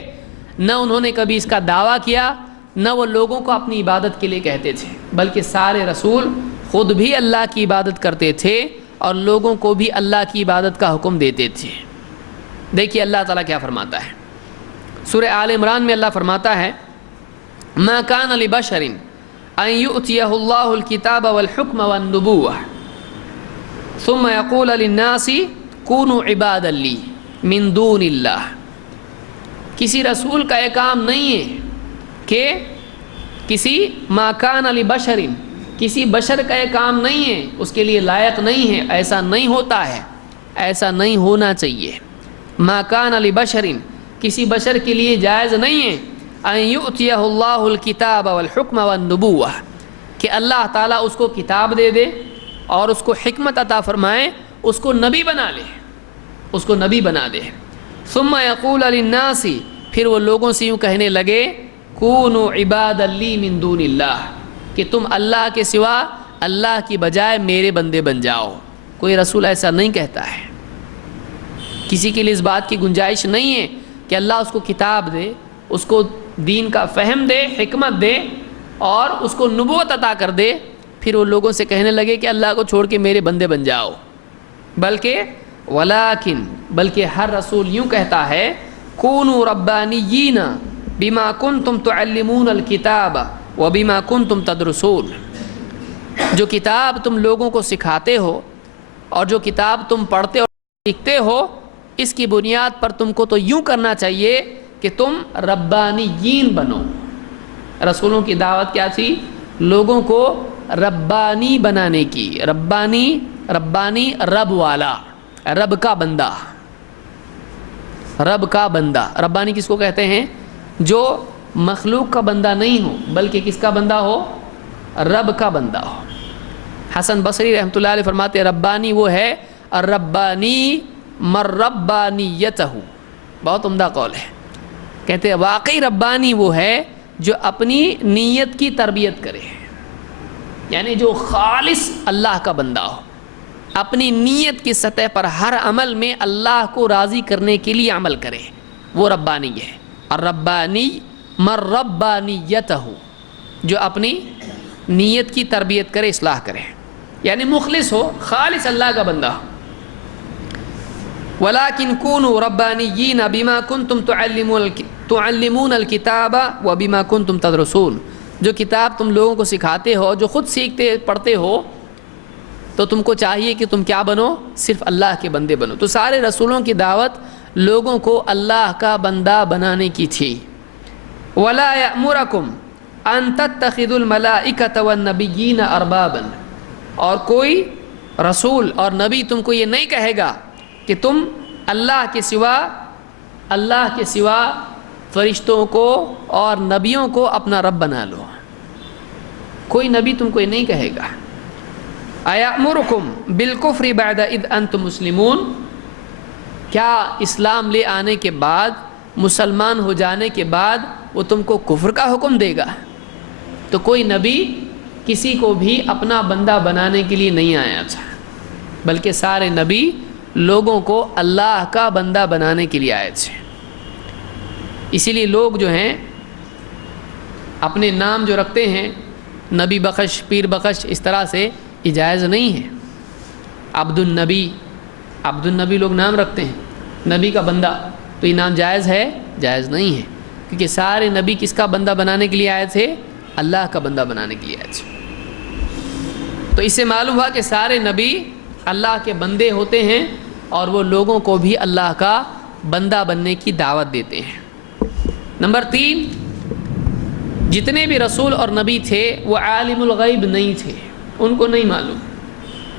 نہ انہوں نے کبھی اس کا دعویٰ کیا، نہ وہ لوگوں کو اپنی عبادت کے لیے کہتے تھے، بلکہ سارے رسول خود بھی اللہ کی عبادت کرتے تھے اور لوگوں کو بھی اللہ کی عبادت کا حکم دیتے تھے۔ دیکھیے اللہ تعالیٰ کیا فرماتا ہے، سورہ آل عمران میں اللہ فرماتا ہے ما کان لبشر ان یؤتیہ اللہ الکتاب والحکم والنبوہ ثم یقول للناس کونوا عبادا لی من دون اللہ، کسی رسول کا یہ کام نہیں ہے کہ کسی ما کان لبشر، کسی بشر کا یہ کام نہیں ہے، اس کے لیے لائق نہیں ہے، ایسا نہیں ہوتا ہے، ایسا نہیں ہونا چاہیے۔ ما کان لبشر، کسی بشر کے لیے جائز نہیں ہے، ان یؤتیہ اللہ الکتاب والحکم والنبوہ، کہ اللہ تعالیٰ اس کو کتاب دے دے اور اس کو حکمت عطا فرمائے، اس کو نبی بنا لے، اس کو نبی بنا دے۔ ثم یقول للناس، پھر وہ لوگوں سے یوں کہنے لگے کونوا عبادا لی من دون اللہ، کہ تم اللہ کے سوا اللہ کی بجائے میرے بندے بن جاؤ۔ کوئی رسول ایسا نہیں کہتا ہے، کسی کے لیے اس بات کی گنجائش نہیں ہے کہ اللہ اس کو کتاب دے، اس کو دین کا فہم دے، حکمت دے اور اس کو نبوت عطا کر دے، پھر وہ لوگوں سے کہنے لگے کہ اللہ کو چھوڑ کے میرے بندے بن جاؤ۔ بلکہ ولیکن، بلکہ ہر رسول یوں کہتا ہے کونوا ربانیین بما کنتم تعلمون الکتاب وبما کنتم تدرسون، جو کتاب تم لوگوں کو سکھاتے ہو اور جو کتاب تم پڑھتے اور سیکھتے ہو، اس کی بنیاد پر تم کو تو یوں کرنا چاہیے کہ تم ربانیین بنو۔ رسولوں کی دعوت کیا تھی؟ لوگوں کو ربانی بنانے کی۔ ربانی، ربانی رب والا، رب کا بندہ، رب کا بندہ۔ ربانی کس کو کہتے ہیں؟ جو مخلوق کا بندہ نہیں ہو بلکہ کس کا بندہ ہو؟ رب کا بندہ ہو۔ حسن بصری رحمۃ اللہ علیہ فرماتے ہیں ربانی وہ ہے الربانی من ربانیتہ، بہت عمدہ قول ہے۔ کہتے ہیں واقعی ربانی وہ ہے جو اپنی نیت کی تربیت کرے، یعنی جو خالص اللہ کا بندہ ہو، اپنی نیت کی سطح پر ہر عمل میں اللہ کو راضی کرنے کے لیے عمل کرے، وہ ربانی ہے۔ الربانی من ربانیتہ، جو اپنی نیت کی تربیت کرے، اصلاح کرے، یعنی مخلص ہو، خالص اللہ کا بندہ ہو۔ وَلَكِنْ كُونُوا رَبَّانِيِّينَ بِمَا كُنْتُمْ تُعَلِّمُونَ الْكِتَابَ وَبِمَا كُنْتُمْ تَدْرُسُونَ، جو کتاب تم لوگوں کو سکھاتے ہو، جو خود سیکھتے پڑھتے ہو، تو تم کو چاہیے کہ تم کیا بنو؟ صرف اللہ کے بندے بنو۔ تو سارے رسولوں کی دعوت لوگوں کو اللہ کا بندہ بنانے کی تھی۔ وَلَا يَأْمُرَكُمْ أَن تَتَّخِذُوا الْمَلَائِكَةَ وَالنَّبِيِّينَ أَرْبَابًا، اور کوئی رسول اور نبی تم کو یہ نہیں کہے گا کہ تم اللہ کے سوا فرشتوں کو اور نبیوں کو اپنا رب بنا لو۔ کوئی نبی تم کو یہ نہیں کہے گا۔ أَيَأْمُرُكُمْ بِالْكُفْرِ بَعْدَ إِذْ أَنْتُمْ مُسْلِمُونَ، کیا اسلام لے آنے کے بعد، مسلمان ہو جانے کے بعد وہ تم کو کفر کا حکم دے گا؟ تو کوئی نبی کسی کو بھی اپنا بندہ بنانے کے لیے نہیں آیا تھا، بلکہ سارے نبی لوگوں کو اللہ کا بندہ بنانے کے لیے آئے تھے۔ اسی لیے لوگ جو ہیں اپنے نام جو رکھتے ہیں نبی بخش، پیر بخش، اس طرح سے یہ جائز نہیں ہے۔ عبد النبی، عبد النبی لوگ نام رکھتے ہیں، نبی کا بندہ، تو یہ نام جائز ہے؟ جائز نہیں ہے، کیونکہ سارے نبی کس کا بندہ بنانے کے لیے آئے تھے؟ اللہ کا بندہ بنانے کے لیے آئے تھے۔ تو اس سے معلوم ہوا کہ سارے نبی اللہ کے بندے ہوتے ہیں اور وہ لوگوں کو بھی اللہ کا بندہ بننے کی دعوت دیتے ہیں۔ نمبر 3، جتنے بھی رسول اور نبی تھے وہ عالم الغیب نہیں تھے، ان کو نہیں معلوم،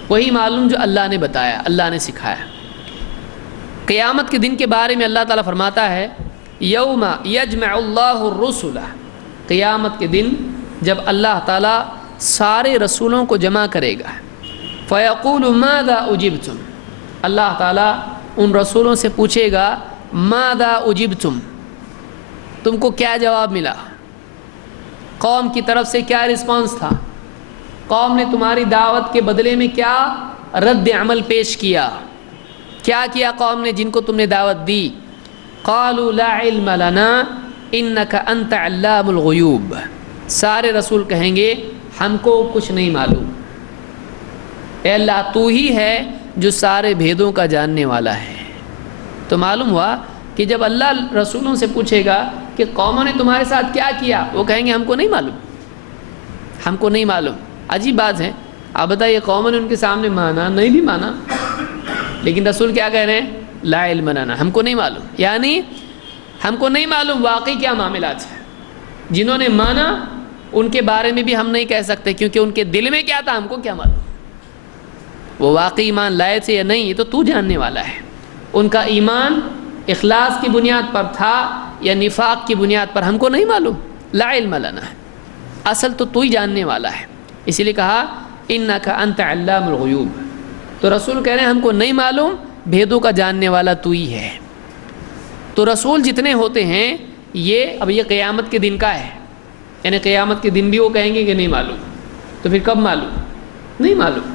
وہی معلوم جو اللہ نے بتایا، اللہ نے سکھایا۔ قیامت کے دن کے بارے میں اللہ تعالیٰ فرماتا ہے یوم یجمع اللہ الرسل، قیامت کے دن جب اللہ تعالیٰ سارے رسولوں کو جمع کرے گا، فیقول ماذا اجبتم، اللہ تعالیٰ ان رسولوں سے پوچھے گا ماذا اجبتم، تم کو کیا جواب ملا، قوم کی طرف سے کیا رسپانس تھا، قوم نے تمہاری دعوت کے بدلے میں کیا رد عمل پیش کیا، کیا کیا قوم نے جن کو تم نے دعوت دی؟ قالوا لا علم لنا انک انت علام الغیوب، سارے رسول کہیں گے ہم کو کچھ نہیں معلوم، اے اللہ تو ہی ہے جو سارے بھیدوں کا جاننے والا ہے۔ تو معلوم ہوا کہ جب اللہ رسولوں سے پوچھے گا کہ قوموں نے تمہارے ساتھ کیا کیا، وہ کہیں گے ہم کو نہیں معلوم، ہم کو نہیں معلوم۔ عجیب بات ہے، آپ بتائیے قوموں نے ان کے سامنے مانا نہیں بھی مانا، لیکن رسول کیا کہہ رہے ہیں؟ لا علم لنا، ہم کو نہیں معلوم، یعنی ہم کو نہیں معلوم واقعی کیا معاملات ہیں۔ جنہوں نے مانا ان کے بارے میں بھی ہم نہیں کہہ سکتے، کیونکہ ان کے دل میں کیا تھا ہم کو کیا معلوم، وہ واقعی ایمان لائے تھے یا نہیں یہ تو تو جاننے والا ہے۔ ان کا ایمان اخلاص کی بنیاد پر تھا یا نفاق کی بنیاد پر ہم کو نہیں معلوم، لا علم لنا، اصل تو ہی جاننے والا ہے۔ اسی لیے کہا انک انت علام الغیوب، تو رسول کہہ رہے ہیں ہم کو نہیں معلوم، بھیدوں کا جاننے والا تو ہی ہے۔ تو رسول جتنے ہوتے ہیں یہ قیامت کے دن کا ہے، یعنی قیامت کے دن بھی وہ کہیں گے کہ نہیں معلوم، تو پھر کب معلوم؟ نہیں معلوم۔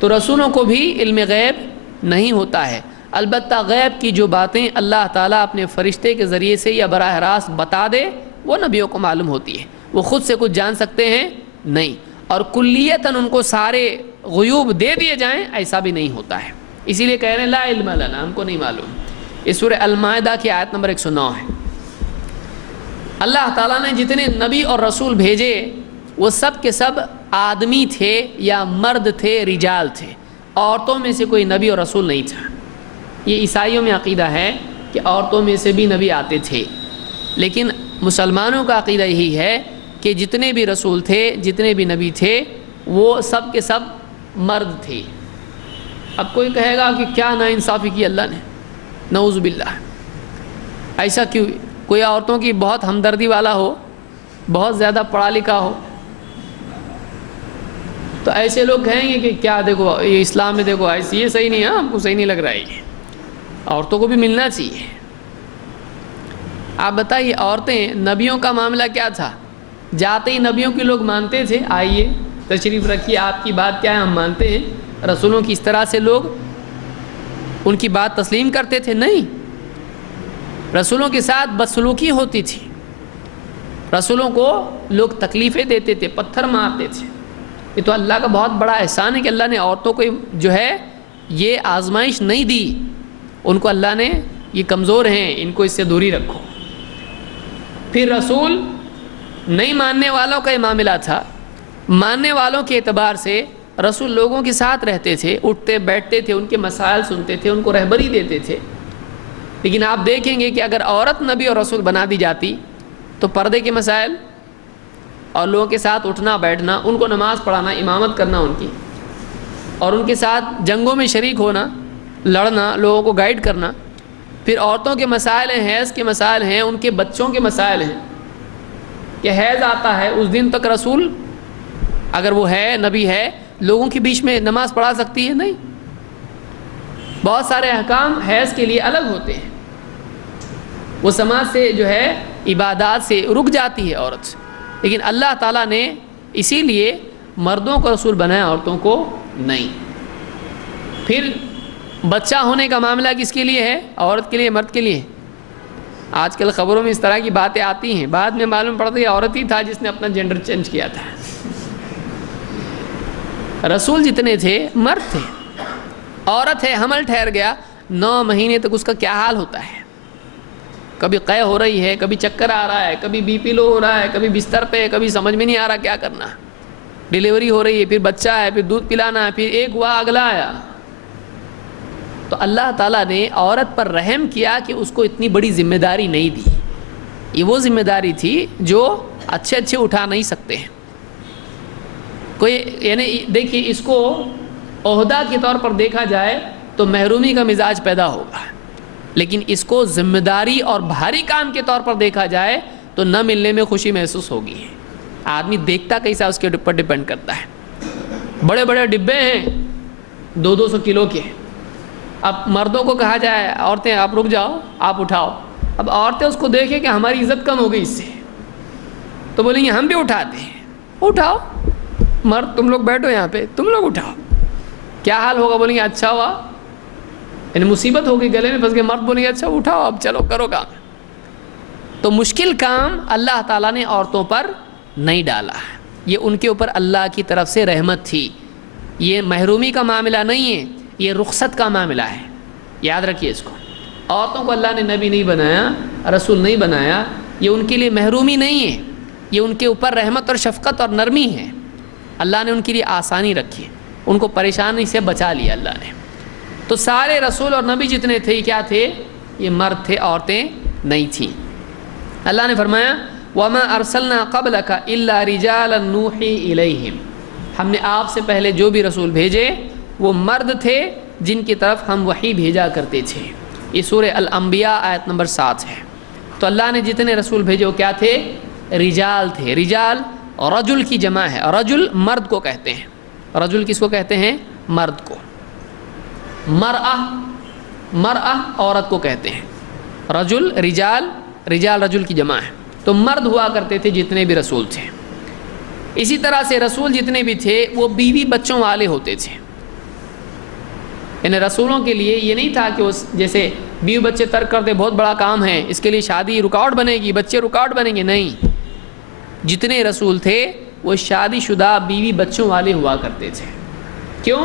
تو رسولوں کو بھی علم غیب نہیں ہوتا ہے، البتہ غیب کی جو باتیں اللہ تعالیٰ اپنے فرشتے کے ذریعے سے یا براہ راست بتا دے وہ نبیوں کو معلوم ہوتی ہے، وہ خود سے کچھ جان سکتے ہیں نہیں، اور کلیتاً ان کو سارے غیوب دے دیے جائیں ایسا بھی نہیں ہوتا ہے۔ اسی لیے کہہ رہے ہیں لا علم لنا، ہم کو نہیں معلوم۔ اس سورہ المائدہ کی آیت نمبر 109 ہے۔ اللہ تعالیٰ نے جتنے نبی اور رسول بھیجے وہ سب کے سب آدمی تھے یا مرد تھے، رجال تھے، عورتوں میں سے کوئی نبی اور رسول نہیں تھا۔ یہ عیسائیوں میں عقیدہ ہے کہ عورتوں میں سے بھی نبی آتے تھے، لیکن مسلمانوں کا عقیدہ یہی ہے کہ جتنے بھی رسول تھے، جتنے بھی نبی تھے، وہ سب کے سب مرد تھے۔ اب کوئی کہے گا کہ کیا ناانصافی کی اللہ نے، نعوذ باللہ، ایسا کیوں؟ کوئی عورتوں کی بہت ہمدردی والا ہو، بہت زیادہ پڑھا لکھا ہو، تو ایسے لوگ کہیں گے کہ کیا دیکھو یہ اسلام میں دیکھو ایسی، یہ صحیح نہیں ہے، ہم کو صحیح نہیں لگ رہا ہے، یہ عورتوں کو بھی ملنا چاہیے۔ آپ بتائیے عورتیں، نبیوں کا معاملہ کیا تھا؟ جاتے ہی نبیوں کے لوگ مانتے تھے، آئیے تشریف رکھیے، آپ کی بات کیا ہے ہم مانتے ہیں، رسولوں کی اس طرح سے لوگ ان کی بات تسلیم کرتے تھے؟ نہیں، رسولوں کے ساتھ بدسلوکی ہوتی تھی، رسولوں کو لوگ تکلیفیں دیتے تھے، پتھر مارتے تھے۔ یہ تو اللہ کا بہت بڑا احسان ہے کہ اللہ نے عورتوں کو جو ہے یہ آزمائش نہیں دی، ان کو اللہ نے یہ کمزور ہیں، ان کو اس سے دوری رکھو۔ پھر رسول نہیں ماننے والوں کا یہ معاملہ تھا، ماننے والوں کے اعتبار سے رسول لوگوں کے ساتھ رہتے تھے، اٹھتے بیٹھتے تھے، ان کے مسائل سنتے تھے، ان کو رہبری دیتے تھے۔ لیکن آپ دیکھیں گے کہ اگر عورت نبی اور رسول بنا دی جاتی تو پردے کے مسائل اور لوگوں کے ساتھ اٹھنا بیٹھنا، ان کو نماز پڑھانا، امامت کرنا ان کی، اور ان کے ساتھ جنگوں میں شریک ہونا، لڑنا، لوگوں کو گائیڈ کرنا۔ پھر عورتوں کے مسائل ہیں، حیض کے مسائل ہیں، ان کے بچوں کے مسائل ہیں کہ حیض آتا ہے، اس دن تک رسول اگر وہ ہے نبی ہے لوگوں کے بیچ میں نماز پڑھا سکتی ہے؟ نہیں۔ بہت سارے احکام حیض کے لیے الگ ہوتے ہیں، وہ سماج سے جو ہے عبادات سے رک جاتی ہے عورت، لیکن اللہ تعالیٰ نے اسی لیے مردوں کو رسول بنایا، عورتوں کو نہیں۔ پھر بچہ ہونے کا معاملہ کس کے لیے ہے؟ عورت کے لیے، مرد کے لیے؟ آج کل خبروں میں اس طرح کی باتیں آتی ہیں، بعد میں معلوم پڑتا ہے عورت ہی تھا جس نے اپنا جینڈر چینج کیا تھا۔ رسول جتنے تھے مرد تھے، عورت ہے، حمل ٹھہر گیا 9 مہینے تک اس کا کیا حال ہوتا ہے، کبھی قے ہو رہی ہے، کبھی چکر آ رہا ہے، کبھی بی پی لو ہو رہا ہے، کبھی بستر پہ، کبھی سمجھ میں نہیں آ رہا کیا کرنا، ڈیلیوری ہو رہی ہے، پھر بچہ ہے، پھر دودھ پلانا ہے، پھر ایک ہوا اگلا آیا۔ تو اللہ تعالیٰ نے عورت پر رحم کیا کہ اس کو اتنی بڑی ذمہ داری نہیں دی، یہ وہ ذمہ داری تھی جو اچھے اٹھا نہیں سکتے ہیں کوئی، یعنی دیکھیے اس کو عہدہ کے طور پر دیکھا جائے تو محرومی کا مزاج پیدا ہوگا، لیکن اس کو ذمہ داری اور بھاری کام کے طور پر دیکھا جائے تو نہ ملنے میں خوشی محسوس ہوگی۔ آدمی دیکھتا کیسا اس کے اوپر ڈیپینڈ کرتا ہے۔ بڑے بڑے ڈبے ہیں 200 کلو کے، اب مردوں کو کہا جائے عورتیں آپ رک جاؤ، آپ اٹھاؤ، اب عورتیں اس کو دیکھیں کہ ہماری عزت کم ہو گئی اس سے، تو بولیں گے ہم بھی اٹھاتے ہیں، اٹھاؤ، مرد تم لوگ بیٹھو یہاں پہ، تم لوگ اٹھاؤ، کیا حال ہوگا؟ بولیں گے اچھا ہوا، یعنی مصیبت ہو گئی، گلے میں پھنس گئے، مرد بولیں گے اچھا اٹھاؤ اب چلو کرو کام۔ تو مشکل کام اللہ تعالیٰ نے عورتوں پر نہیں ڈالا، یہ ان کے اوپر اللہ کی طرف سے رحمت تھی، یہ محرومی کا معاملہ نہیں ہے، یہ رخصت کا معاملہ ہے، یاد رکھیے اس کو۔ عورتوں کو اللہ نے نبی نہیں بنایا، رسول نہیں بنایا، یہ ان کے لیے محرومی نہیں ہے، یہ ان کے اوپر رحمت اور شفقت اور نرمی ہے، اللہ نے ان کے لیے آسانی رکھی، ان کو پریشانی سے بچا لیا اللہ نے۔ تو سارے رسول اور نبی جتنے تھے کیا تھے؟ یہ مرد تھے، عورتیں نہیں تھیں۔ اللہ نے فرمایا وَمَا أَرْسَلْنَا قَبْلَكَ إِلَّا رِجَالًا نُوحِي إِلَيْهِمْ، ہم نے آپ سے پہلے جو بھی رسول بھیجے وہ مرد تھے جن کی طرف ہم وحی بھیجا کرتے تھے۔ یہ سورہ الانبیاء آیت نمبر 7 ہے۔ تو اللہ نے جتنے رسول بھیجے وہ کیا تھے؟ رجال تھے۔ رجال رجل کی جمع ہے، رجل مرد کو کہتے ہیں، رجل کس کو کہتے ہیں؟ مرد کو۔ مرأہ عورت کو کہتے ہیں، رجل رجال، رجال رجل کی جمع ہے۔ تو مرد ہوا کرتے تھے جتنے بھی رسول تھے۔ اسی طرح سے رسول جتنے بھی تھے وہ بیوی بچوں والے ہوتے تھے، یعنی رسولوں کے لیے یہ نہیں تھا کہ وہ جیسے بیوی بچے ترک کر دے بہت بڑا کام ہے، اس کے لیے شادی رکاوٹ بنے گی، بچے رکاوٹ بنیں گے، نہیں، جتنے رسول تھے وہ شادی شدہ بیوی بچوں والے ہوا کرتے تھے۔ کیوں؟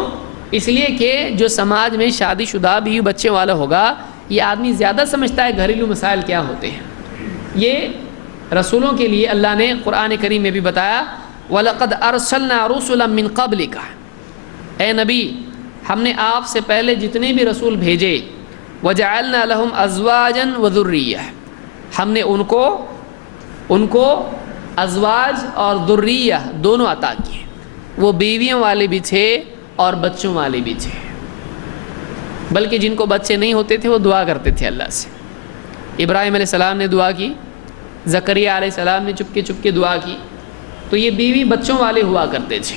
اس لیے کہ جو سماج میں شادی شدہ بیوی بچے والا ہوگا یہ آدمی زیادہ سمجھتا ہے گھریلو مسائل کیا ہوتے ہیں۔ یہ رسولوں کے لیے اللہ نے قرآن کریم میں بھی بتایا وَلَقَدْ أَرْسَلْنَا رُسُلًا مِّن قَبْلِكَ، اے نبی ہم نے آپ سے پہلے جتنے بھی رسول بھیجے وَجَعَلْنَا لَهُمْ أَزْوَاجًا وَذُرِّيَّةً، ہم نے ان کو ازواج اور ذریہ دونوں عطا کیے، وہ بیویوں والے بھی تھے اور بچوں والے بھی تھے، بلکہ جن کو بچے نہیں ہوتے تھے وہ دعا کرتے تھے اللہ سے۔ ابراہیم علیہ السلام نے دعا کی، زکریہ علیہ السلام نے چپکے دعا کی، تو یہ بیوی بچوں والے ہوا کرتے تھے۔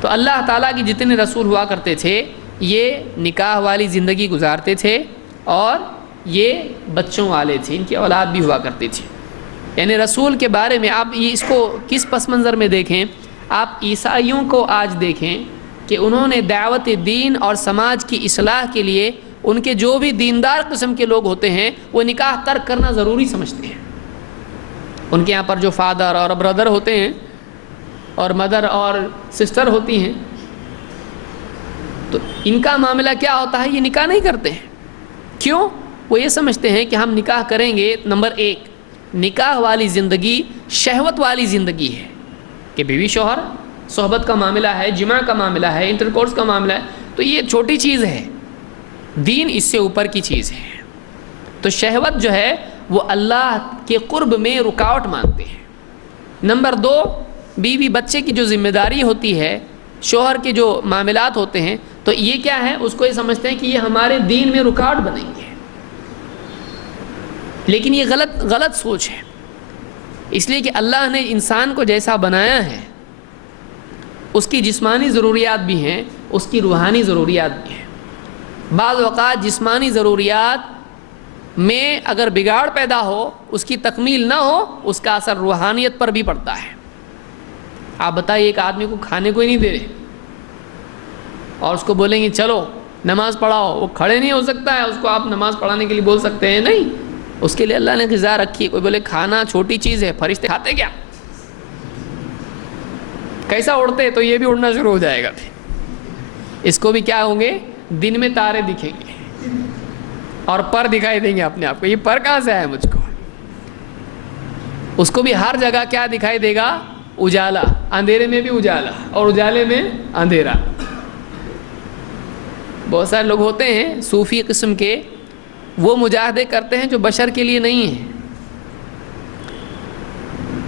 تو اللہ تعالیٰ کی جتنے رسول ہوا کرتے تھے یہ نکاح والی زندگی گزارتے تھے اور یہ بچوں والے تھے، ان کی اولاد بھی ہوا کرتی تھی۔ یعنی رسول کے بارے میں آپ یہ اس کو کس پس منظر میں دیکھیں، آپ عیسائیوں کو آج دیکھیں کہ انہوں نے دعوت دین اور سماج کی اصلاح کے لیے ان کے جو بھی دیندار قسم کے لوگ ہوتے ہیں وہ نکاح ترک کرنا ضروری سمجھتے ہیں۔ ان کے یہاں پر جو فادر اور بردر ہوتے ہیں اور مدر اور سسٹر ہوتی ہیں تو ان کا معاملہ کیا ہوتا ہے؟ یہ نکاح نہیں کرتے ہیں۔ کیوں؟ وہ یہ سمجھتے ہیں کہ ہم نکاح کریں گے، نمبر 1 نکاح والی زندگی شہوت والی زندگی ہے کہ بیوی شوہر صحبت کا معاملہ ہے، جماع کا معاملہ ہے، انٹر کورس کا معاملہ ہے، تو یہ چھوٹی چیز ہے، دین اس سے اوپر کی چیز ہے۔ تو شہوت جو ہے وہ اللہ کے قرب میں رکاوٹ مانتے ہیں۔ نمبر 2 بیوی بچے کی جو ذمہ داری ہوتی ہے، شوہر کے جو معاملات ہوتے ہیں، تو یہ کیا ہے؟ اس کو یہ سمجھتے ہیں کہ یہ ہمارے دین میں رکاوٹ بنیں گے، لیکن یہ غلط سوچ ہے، اس لیے کہ اللہ نے انسان کو جیسا بنایا ہے اس کی جسمانی ضروریات بھی ہیں، اس کی روحانی ضروریات بھی ہیں۔ بعض اوقات جسمانی ضروریات میں اگر بگاڑ پیدا ہو، اس کی تکمیل نہ ہو، اس کا اثر روحانیت پر بھی پڑتا ہے۔ آپ بتائیے ایک آدمی کو کھانے کو ہی نہیں دے رہے اور اس کو بولیں گے چلو نماز پڑھاؤ، وہ کھڑے نہیں ہو سکتا ہے، اس کو آپ نماز پڑھانے کے لیے بول سکتے ہیں؟ نہیں، اس کے لیے اللہ نے غذا رکھی ہے۔ کوئی بولے کھانا چھوٹی چیز ہے، فرشتے کھاتے کیا؟ کیسا اڑتے؟ تو یہ بھی اڑنا شروع ہو جائے گا، اس کو بھی کیا ہوں گے؟ دن میں تارے دکھیں گے اور پر دکھائی دیں گے اپنے آپ کو، یہ پر کہاں سے آیا مجھ کو؟ اس کو بھی ہر جگہ کیا دکھائی دے گا؟ اجالا، اندھیرے میں بھی اجالا اور اجالے میں اندھیرا۔ بہت سارے لوگ ہوتے ہیں صوفی قسم کے، وہ مجاہدے کرتے ہیں جو بشر کے لیے نہیں ہیں۔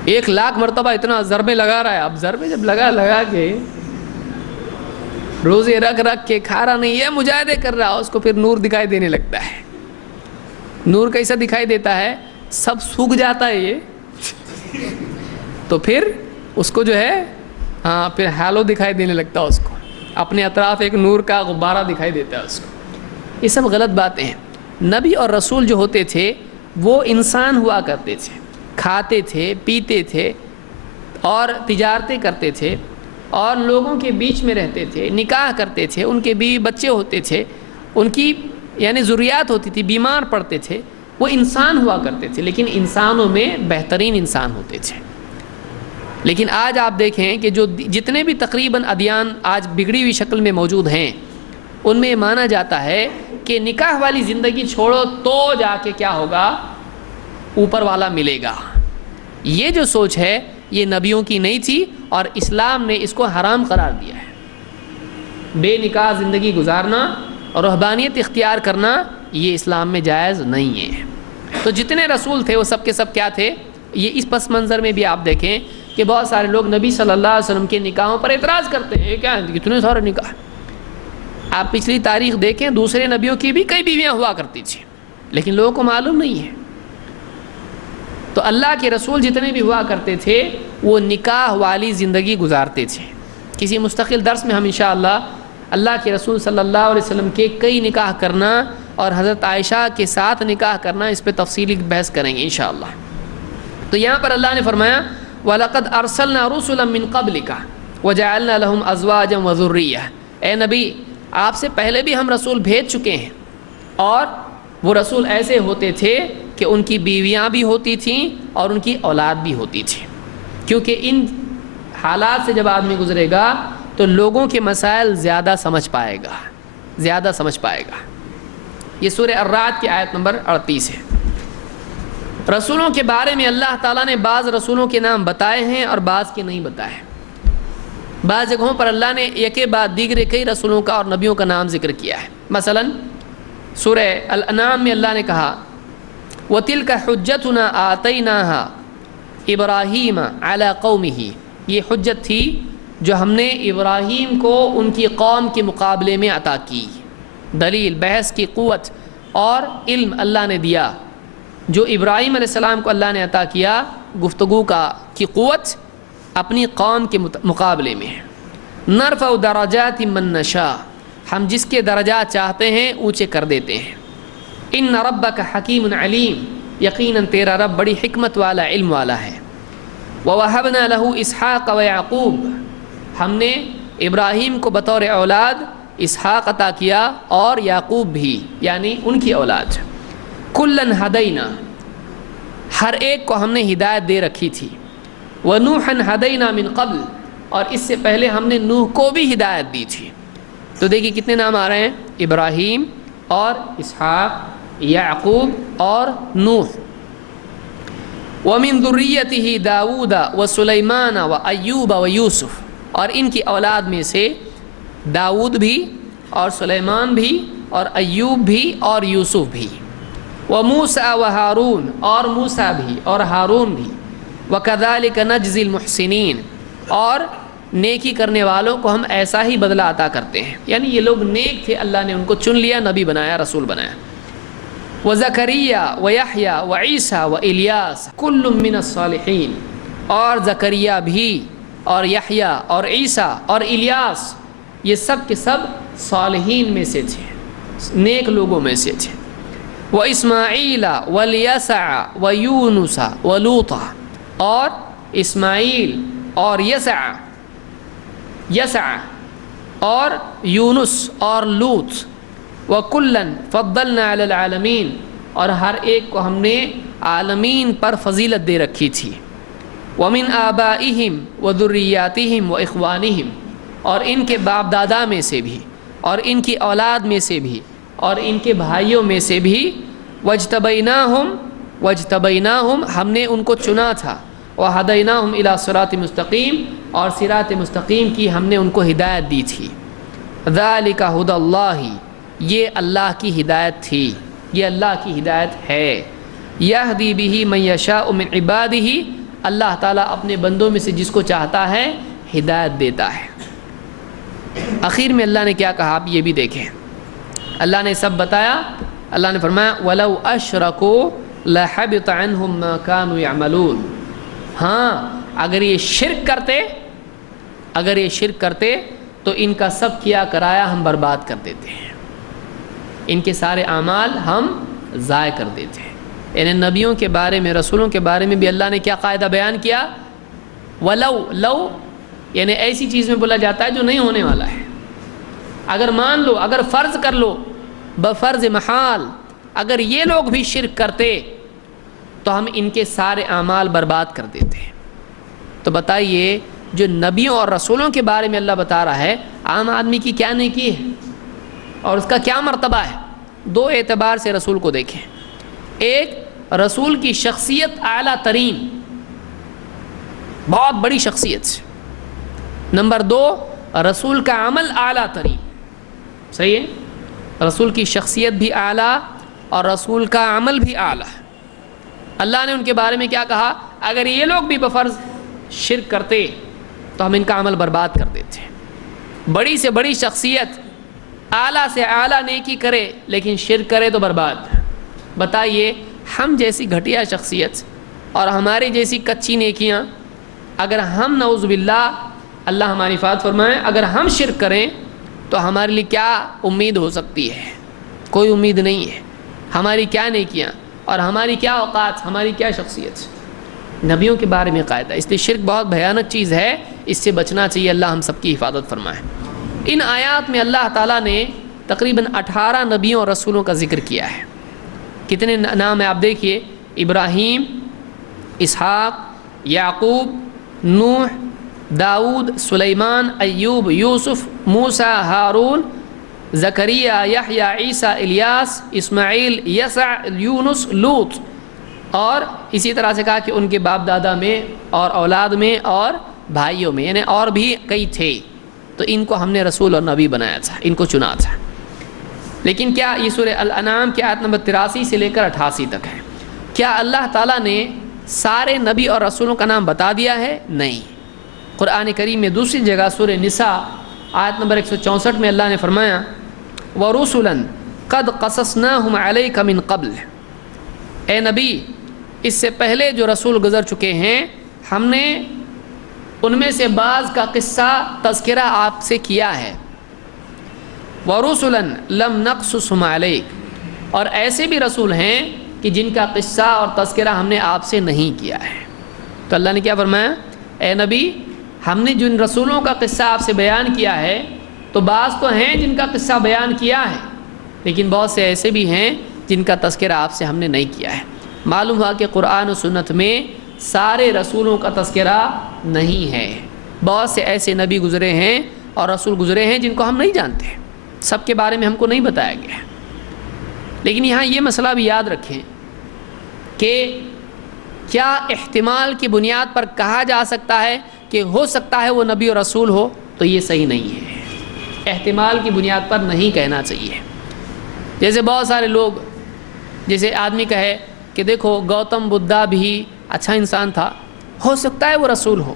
1,00,000 مرتبہ اتنا ضربے لگا رہا ہے، اب ضربے جب لگا کے روزے رکھ کے کھا رہا نہیں، یہ مجاہدے کر رہا، اس کو پھر نور دکھائی دینے لگتا ہے۔ نور کیسا دکھائی دیتا ہے؟ سب سوکھ جاتا ہے یہ، تو پھر اس کو جو ہے پھر ہالو دکھائی دینے لگتا ہے، اس کو اپنے اطراف ایک نور کا غبارہ دکھائی دیتا ہے اس کو۔ یہ سب غلط باتیں ہیں۔ نبی اور رسول جو ہوتے تھے وہ انسان ہوا کرتے تھے، کھاتے تھے، پیتے تھے اور تجارتیں کرتے تھے اور لوگوں کے بیچ میں رہتے تھے، نکاح کرتے تھے، ان کے بیوی بچے ہوتے تھے، ان کی یعنی ضروریات ہوتی تھی، بیمار پڑتے تھے، وہ انسان ہوا کرتے تھے، لیکن انسانوں میں بہترین انسان ہوتے تھے۔ لیکن آج آپ دیکھیں کہ جو جتنے بھی تقریباً ادیان آج بگڑی ہوئی شکل میں موجود ہیں، ان میں یہ مانا جاتا ہے کہ نکاح والی زندگی چھوڑو تو جا کے کیا ہوگا؟ اوپر والا ملے گا۔ یہ جو سوچ ہے یہ نبیوں کی نہیں تھی اور اسلام نے اس کو حرام قرار دیا ہے۔ بے نکاح زندگی گزارنا اور رہبانیت اختیار کرنا یہ اسلام میں جائز نہیں ہے۔ تو جتنے رسول تھے وہ سب کے سب کیا تھے؟ یہ اس پس منظر میں بھی آپ دیکھیں کہ بہت سارے لوگ نبی صلی اللہ علیہ وسلم کے نکاحوں پر اعتراض کرتے ہیں، کیا ہے کتنے سارے نکاح؟ آپ پچھلی تاریخ دیکھیں، دوسرے نبیوں کی بھی کئی بیویاں ہوا کرتی تھیں لیکن لوگوں کو معلوم نہیں ہے۔ تو اللہ کے رسول جتنے بھی ہوا کرتے تھے وہ نکاح والی زندگی گزارتے تھے۔ کسی مستقل درس میں ہم انشاءاللہ اللہ کے رسول صلی اللہ علیہ وسلم کے کئی نکاح کرنا اور حضرت عائشہ کے ساتھ نکاح کرنا، اس پہ تفصیلی بحث کریں گے انشاءاللہ۔ تو یہاں پر اللہ نے فرمایا وَلَقَدْ أَرْسَلْنَا رُسُلًا مِّن قَبْلِكَ وَجَعَلْنَا لَهُمْ أَزْوَاجًا وَذُرِّيَّةً۔ اے نبی، آپ سے پہلے بھی ہم رسول بھیج چکے ہیں اور وہ رسول ایسے ہوتے تھے کہ ان کی بیویاں بھی ہوتی تھیں اور ان کی اولاد بھی ہوتی تھی، کیونکہ ان حالات سے جب آدمی گزرے گا تو لوگوں کے مسائل زیادہ سمجھ پائے گا۔ یہ سورہ الرعد کی آیت نمبر 38 ہے۔ رسولوں کے بارے میں اللہ تعالیٰ نے بعض رسولوں کے نام بتائے ہیں اور بعض کے نہیں بتائے۔ بعض جگہوں پر اللہ نے ایک بعد دیگرے کئی رسولوں کا اور نبیوں کا نام ذکر کیا ہے۔ مثلا سورہ الانعام میں اللہ نے کہا وَتِلْكَ حُجَّتُنَا آتَيْنَاهَا إِبْرَاهِيمَ عَلَى قَوْمِهِ، یہ حجت تھی جو ہم نے ابراہیم کو ان کی قوم کے مقابلے میں عطا کی۔ دلیل، بحث کی قوت اور علم اللہ نے دیا۔ جو ابراہیم علیہ السلام کو اللہ نے عطا کیا گفتگو کی قوت اپنی قوم کے مقابلے میں۔ نرفع درجات من نشاء، ہم جس کے درجات چاہتے ہیں اونچے کر دیتے ہیں۔ ان ربک حکیم علیم، یقیناً تیرا رب بڑی حکمت والا، علم والا ہے۔ ووہبنا لہ اسحاق ویعقوب، ہم نے ابراہیم کو بطور اولاد اسحاق عطا کیا اور یعقوب بھی، یعنی ان کی اولاد۔ کلن ہدینا، ہر ایک کو ہم نے ہدایت دے رکھی تھی۔ ونوحا ہدینا من قبل، اور اس سے پہلے ہم نے نوح کو بھی ہدایت دی تھی۔ تو دیکھیے کتنے نام آ رہے ہیں، ابراہیم اور اسحاق، یعقوب اور نوح۔ ومن ذریتہ داؤد وسلیمان وایوب ویوسف، اور ان کی اولاد میں سے داؤد بھی اور سلیمان بھی اور ایوب بھی اور یوسف بھی۔ وموسیٰ وہارون، اور موسیٰ بھی اور ہارون بھی۔ وکذالک نجزی المحسنین، اور نیکی کرنے والوں کو ہم ایسا ہی بدلہ عطا کرتے ہیں، یعنی یہ لوگ نیک تھے، اللہ نے ان کو چن لیا، نبی بنایا، رسول بنایا۔ وزکریا ویحییٰ وعیسیٰ والیاس کل من الصالحین، اور زکریا بھی اور یحییٰ اور عیسیٰ اور الیاس، یہ سب کے سب صالحین میں سے تھے۔ نیک لوگوں میں سے تھے. وَإِسْمَاعِيلَ وَالْيَسَعَ وَيُونُسَ وَلُوطَ، اور اسماعیل اور یسع اور یونس اور لوط. وَكُلًّا فَضَّلْنَا عَلَى الْعَالَمِينَ، اور ہر ایک کو ہم نے عالمین پر فضیلت دے رکھی تھی. وَمِنْ آبَائِهِمْ وَذُرِّيَّاتِهِمْ وَإِخْوَانِهِمْ، اور ان کے باپ دادا میں سے بھی اور ان کی اولاد میں سے بھی اور ان کے بھائیوں میں سے بھی. وَاجْتَبَيْنَاهُمْ، ہم نے ان کو چنا تھا. وَهَدَيْنَاهُمْ إِلَى صِرَاطٍ مستقیم، اور صراط مستقیم کی ہم نے ان کو ہدایت دی تھی. ذَلِكَ هُدَى اللَّهِ، یہ اللہ کی ہدایت تھی، یہ اللہ کی ہدایت ہے. يَهْدِي بِهِ مَن يَشَاءُ مِنْ عِبَادِهِ، اللہ تعالیٰ اپنے بندوں میں سے جس کو چاہتا ہے ہدایت دیتا ہے. آخر میں اللہ نے کیا کہا آپ یہ بھی دیکھیں. اللہ نے سب بتایا. اللہ نے فرمایا وَلَوْ أَشْرَكُوا لَحَبِطَ عَنْهُمْ مَا كَانُوا يَعْمَلُونَ. ہاں اگر یہ شرک کرتے تو ان کا سب کیا کرایا ہم برباد کر دیتے ہیں، ان کے سارے اعمال ہم ضائع کر دیتے ہیں. یعنی نبیوں کے بارے میں، رسولوں کے بارے میں بھی اللہ نے کیا قاعدہ بیان کیا؟ لو یعنی ایسی چیز میں بولا جاتا ہے جو نہیں ہونے والا ہے. اگر مان لو، اگر فرض کر لو بفرض محال، اگر یہ لوگ بھی شرک کرتے تو ہم ان کے سارے اعمال برباد کر دیتے ہیں. تو بتائیے جو نبیوں اور رسولوں کے بارے میں اللہ بتا رہا ہے، عام آدمی کی کیا نیکی ہے اور اس کا کیا مرتبہ ہے؟ دو اعتبار سے رسول کو دیکھیں. ایک، رسول کی شخصیت اعلیٰ ترین، بہت بڑی شخصیت. نمبر دو، رسول کا عمل اعلیٰ ترین. صحیح ہے، رسول کی شخصیت بھی اعلیٰ اور رسول کا عمل بھی اعلیٰ. اللہ نے ان کے بارے میں کیا کہا؟ اگر یہ لوگ بھی بفرض شرک کرتے تو ہم ان کا عمل برباد کر دیتے. بڑی سے بڑی شخصیت اعلیٰ سے اعلیٰ نیکی کرے لیکن شرک کرے تو برباد. بتائیے ہم جیسی گھٹیا شخصیت اور ہماری جیسی کچی نیکیاں، اگر ہم نعوذ باللہ، اللہ ہماری حفاظت فرمائے، اگر ہم شرک کریں تو ہمارے لیے کیا امید ہو سکتی ہے؟ کوئی امید نہیں ہے. ہماری کیا نیکیاں اور ہماری کیا اوقات، ہماری کیا شخصیت. نبیوں کے بارے میں قاعدہ. اس لیے شرک بہت بھیانک چیز ہے، اس سے بچنا چاہیے. اللہ ہم سب کی حفاظت فرمائے. ان آیات میں اللہ تعالیٰ نے تقریباً 18 نبیوں اور رسولوں کا ذکر کیا ہے. کتنے نام ہیں آپ دیکھیے: ابراہیم، اسحاق، یعقوب، نوح، داؤد، سلیمان، ایوب، یوسف، موسیٰ، ہارون، زکریا، یحییٰ، عیسیٰ، الیاس، اسماعیل، یسع، یونس، لوط. اور اسی طرح سے کہا کہ ان کے باپ دادا میں اور اولاد میں اور بھائیوں میں، یعنی اور بھی کئی تھے. تو ان کو ہم نے رسول اور نبی بنایا تھا، ان کو چنا تھا. لیکن کیا یہ سورہ الانعام کی آیت نمبر 83 سے لے کر 88 تک ہے. کیا اللہ تعالیٰ نے سارے نبی اور رسولوں کا نام بتا دیا ہے؟ نہیں. قرآن کریم میں دوسری جگہ سورہ نساء آیت نمبر 164 میں اللہ نے فرمایا وَرُسُلًا قَدْ قَصَصْنَاهُمْ عَلَيْكَ مِنْ قَبْلِ. اے نبی، اس سے پہلے جو رسول گزر چکے ہیں ہم نے ان میں سے بعض کا قصہ تذکرہ آپ سے کیا ہے. وَرُسُلًا لَمْ نَقْصُصْهُمْ عَلَيْكَ، اور ایسے بھی رسول ہیں کہ جن کا قصہ اور تذکرہ ہم نے آپ سے نہیں کیا ہے. تو اللہ نے کیا فرمایا؟ اے نبی، ہم نے جن رسولوں کا قصہ آپ سے بیان کیا ہے تو بعض تو ہیں جن کا قصہ بیان کیا ہے، لیکن بہت سے ایسے بھی ہیں جن کا تذکرہ آپ سے ہم نے نہیں کیا ہے. معلوم ہوا کہ قرآن و سنت میں سارے رسولوں کا تذکرہ نہیں ہے. بہت سے ایسے نبی گزرے ہیں اور رسول گزرے ہیں جن کو ہم نہیں جانتے، سب کے بارے میں ہم کو نہیں بتایا گیا ہے. لیکن یہاں یہ مسئلہ بھی یاد رکھیں کہ کیا احتمال کی بنیاد پر کہا جا سکتا ہے کہ ہو سکتا ہے وہ نبی اور رسول ہو؟ تو یہ صحیح نہیں ہے. احتمال کی بنیاد پر نہیں کہنا چاہیے. جیسے بہت سارے لوگ، جیسے آدمی کہے کہ دیکھو گوتم بدھا بھی اچھا انسان تھا، ہو سکتا ہے وہ رسول ہو.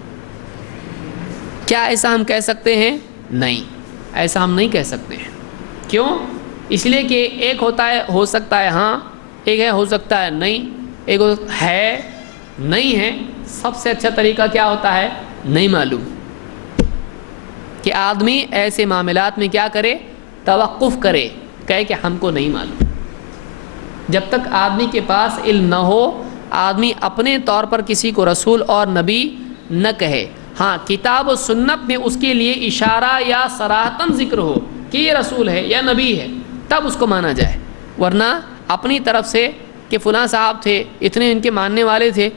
کیا ایسا ہم کہہ سکتے ہیں؟ نہیں، ایسا ہم نہیں کہہ سکتے ہیں. کیوں؟ اس لیے کہ ایک ہوتا ہے ہو سکتا ہے ہاں، ایک ہے ہو سکتا ہے نہیں، ایک ہے نہیں ہے. سب سے اچھا طریقہ کیا ہوتا ہے؟ نہیں معلوم. کہ آدمی ایسے معاملات میں کیا کرے؟ توقف کرے، کہے کہ ہم کو نہیں معلوم۔ جب تک آدمی کے پاس علم نہ ہو، آدمی اپنے طور پر کسی کو رسول اور نبی نہ کہے۔ ہاں، کتاب و سنت میں اس کے لیے اشارہ یا صراحتاً ذکر ہو کہ یہ رسول ہے یا نبی ہے، تب اس کو مانا جائے، ورنہ اپنی طرف سے کہ فلاں صاحب تھے، اتنے ان کے ماننے والے تھے،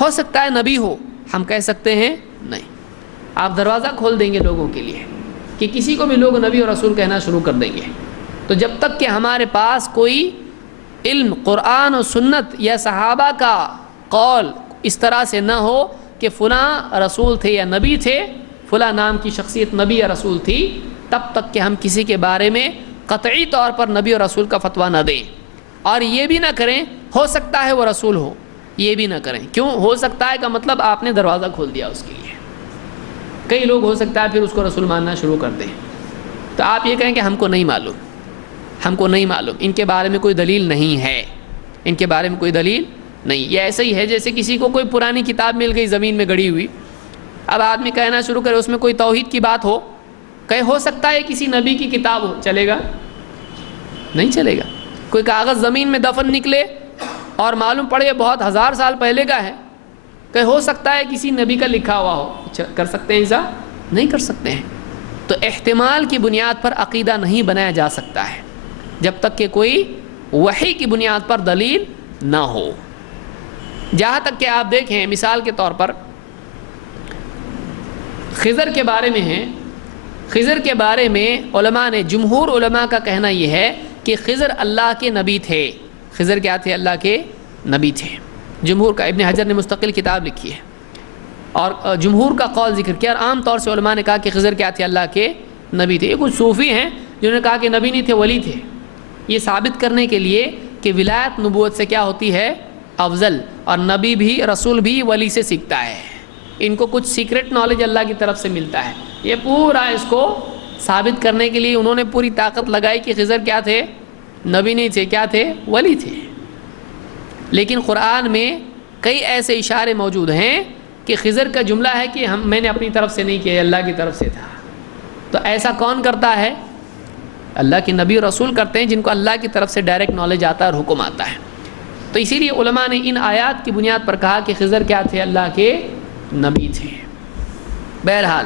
ہو سکتا ہے نبی ہو، ہم کہہ سکتے ہیں نہیں۔ آپ دروازہ کھول دیں گے لوگوں کے لیے کہ کسی کو بھی لوگ نبی اور رسول کہنا شروع کر دیں گے۔ تو جب تک کہ ہمارے پاس کوئی علم قرآن و سنت یا صحابہ کا قول اس طرح سے نہ ہو کہ فلاں رسول تھے یا نبی تھے، فلاں نام کی شخصیت نبی یا رسول تھی، تب تک کہ ہم کسی کے بارے میں قطعی طور پر نبی اور رسول کا فتویٰ نہ دیں۔ اور یہ بھی نہ کریں ہو سکتا ہے وہ رسول ہو، یہ بھی نہ کریں۔ کیوں ہو سکتا ہے کا مطلب آپ نے دروازہ کھول دیا اس کے لیے۔ کئی لوگ ہو سکتا ہے پھر اس کو رسول ماننا شروع کر دیں، تو آپ یہ کہیں کہ ہم کو نہیں معلوم، ہم کو نہیں معلوم، ان کے بارے میں کوئی دلیل نہیں ہے، ان کے بارے میں کوئی دلیل نہیں۔ یہ ایسا ہی ہے جیسے کسی کو کوئی پرانی کتاب مل گئی زمین میں گڑی ہوئی، اب آدمی کہنا شروع کرے اس میں کوئی توحید کی بات ہو، کہیں ہو سکتا ہے کسی نبی کی کتاب ہو، چلے گا؟ نہیں چلے گا۔ کوئی کاغذ زمین میں دفن نکلے اور معلوم پڑے بہت ہزار سال پہلے کا ہے، کہ ہو سکتا ہے کسی نبی کا لکھا ہوا ہو، کر سکتے ہیں ایسا؟ نہیں کر سکتے ہیں۔ تو احتمال کی بنیاد پر عقیدہ نہیں بنایا جا سکتا ہے جب تک کہ کوئی وحی کی بنیاد پر دلیل نہ ہو۔ جہاں تک کہ آپ دیکھیں مثال کے طور پر خضر کے بارے میں ہیں، خضر کے بارے میں علماء نے، جمہور علماء کا کہنا یہ ہے کہ خضر اللہ کے نبی تھے۔ خضر کیا تھے؟ اللہ کے نبی تھے۔ جمہور کا، ابن حجر نے مستقل کتاب لکھی ہے اور جمہور کا قول ذکر کیا، اور عام طور سے علماء نے کہا کہ خضر کیا تھے؟ اللہ کے نبی تھے۔ یہ کچھ صوفی ہیں جنہوں نے کہا کہ نبی نہیں تھے، ولی تھے، یہ ثابت کرنے کے لیے کہ ولایت نبوت سے کیا ہوتی ہے؟ افضل، اور نبی بھی، رسول بھی ولی سے سیکھتا ہے، ان کو کچھ سیکرٹ نالج اللہ کی طرف سے ملتا ہے۔ یہ پورا اس کو ثابت کرنے کے لیے انہوں نے پوری طاقت لگائی کہ خضر کیا تھے؟ نبی نہیں تھے، کیا تھے؟ ولی تھے۔ لیکن قرآن میں کئی ایسے اشارے موجود ہیں کہ خضر کا جملہ ہے کہ میں نے اپنی طرف سے نہیں کیا، اللہ کی طرف سے تھا۔ تو ایسا کون کرتا ہے؟ اللہ کے نبی اور رسول کرتے ہیں، جن کو اللہ کی طرف سے ڈائریکٹ نالج آتا ہے اور حکم آتا ہے۔ تو اسی لیے علماء نے ان آیات کی بنیاد پر کہا کہ خضر کیا تھے؟ اللہ کے نبی تھے۔ بہرحال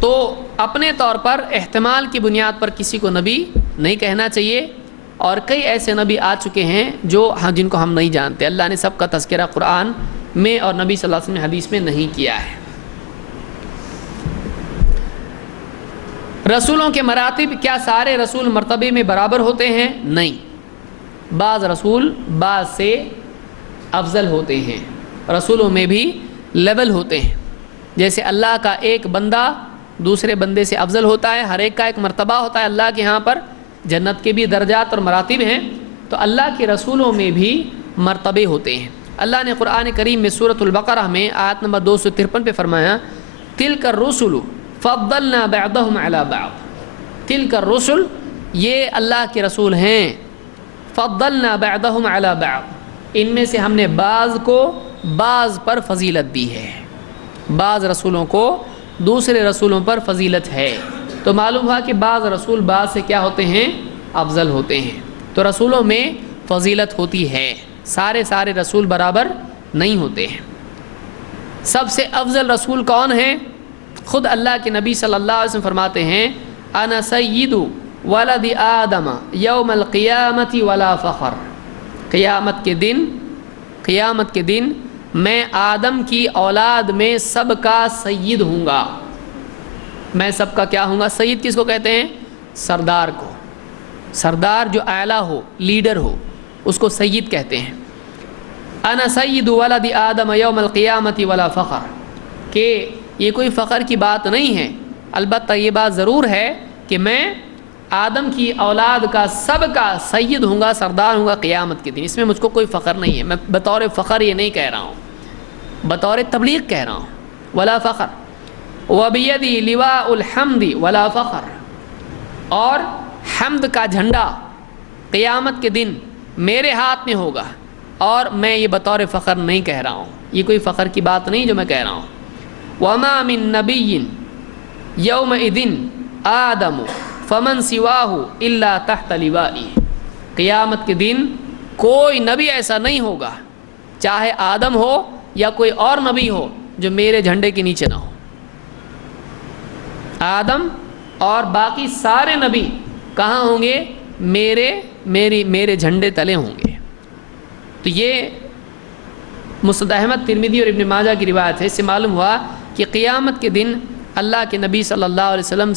تو اپنے طور پر احتمال کی بنیاد پر کسی کو نبی نہیں کہنا چاہیے، اور کئی ایسے نبی آ چکے ہیں جن کو ہم نہیں جانتے۔ اللہ نے سب کا تذکرہ قرآن میں اور نبی صلی اللہ علیہ وسلم نے حدیث میں نہیں کیا ہے۔ رسولوں کے مراتب، کیا سارے رسول مرتبے میں برابر ہوتے ہیں؟ نہیں، بعض رسول بعض سے افضل ہوتے ہیں، رسولوں میں بھی لیول ہوتے ہیں۔ جیسے اللہ کا ایک بندہ دوسرے بندے سے افضل ہوتا ہے، ہر ایک کا ایک مرتبہ ہوتا ہے اللہ کے ہاں پر، جنت کے بھی درجات اور مراتب ہیں، تو اللہ کے رسولوں میں بھی مرتبے ہوتے ہیں۔ اللہ نے قرآن کریم میں سورۃ البقرہ میں آیت نمبر 253 پہ فرمایا، تِلْكَ الرُّسُلُ فَضَّلْنَا بَعْضَهُمْ عَلَى بَعْضٍ۔ تِلْكَ الرُّسُلُ، یہ اللہ کے رسول ہیں، فَضَّلْنَا بَعْضَهُمْ عَلَى بَعْضٍ، ان میں سے ہم نے بعض کو بعض پر فضیلت دی ہے، بعض رسولوں کو دوسرے رسولوں پر فضیلت ہے۔ تو معلوم ہوا کہ بعض رسول بعض سے کیا ہوتے ہیں؟ افضل ہوتے ہیں۔ تو رسولوں میں فضیلت ہوتی ہے، سارے رسول برابر نہیں ہوتے ہیں۔ سب سے افضل رسول کون ہیں؟ خود اللہ کے نبی صلی اللہ علیہ وسلم فرماتے ہیں، انا سید ولد آدم یوم القیامت ولا فخر۔ قیامت کے دن میں آدم کی اولاد میں سب کا سید ہوں گا۔ میں سب کا کیا ہوں گا؟ سید کس کو کہتے ہیں؟ سردار کو۔ سردار جو اعلیٰ ہو، لیڈر ہو، اس کو سید کہتے ہیں۔ انا سید ولد آدم یوم القیامت ولا فخر، کہ یہ کوئی فخر کی بات نہیں ہے، البتہ یہ بات ضرور ہے کہ میں آدم کی اولاد کا سب کا سید ہوں گا، سردار ہوں گا قیامت کے دن۔ اس میں مجھ کو کوئی فخر نہیں ہے، میں بطور فخر یہ نہیں کہہ رہا ہوں، بطور تبلیغ کہہ رہا ہوں، ولا فخر۔ وَبِيَدِي لِوَاءُ الْحَمْدِ وَلَا فَخْرٍ، اور حمد کا جھنڈا قیامت کے دن میرے ہاتھ میں ہوگا، اور میں یہ بطور فخر نہیں کہہ رہا ہوں، یہ کوئی فخر کی بات نہیں جو میں کہہ رہا ہوں۔ وَمَا مِن نَبِيٍّ يَوْمَئِذٍ آدَمُ فمن سواہ الا تحت لوائی، قیامت کے دن کوئی نبی ایسا نہیں ہوگا، چاہے آدم ہو یا کوئی اور نبی ہو، جو میرے جھنڈے کے نیچے نہ ہو۔ آدم اور باقی سارے نبی کہاں ہوں گے؟ میرے جھنڈے تلے ہوں گے۔ تو یہ مسند احمد، ترمذی اور ابن ماجہ کی روایت ہے۔ اس سے معلوم ہوا کہ قیامت کے دن اللہ کے نبی صلی اللہ علیہ وسلم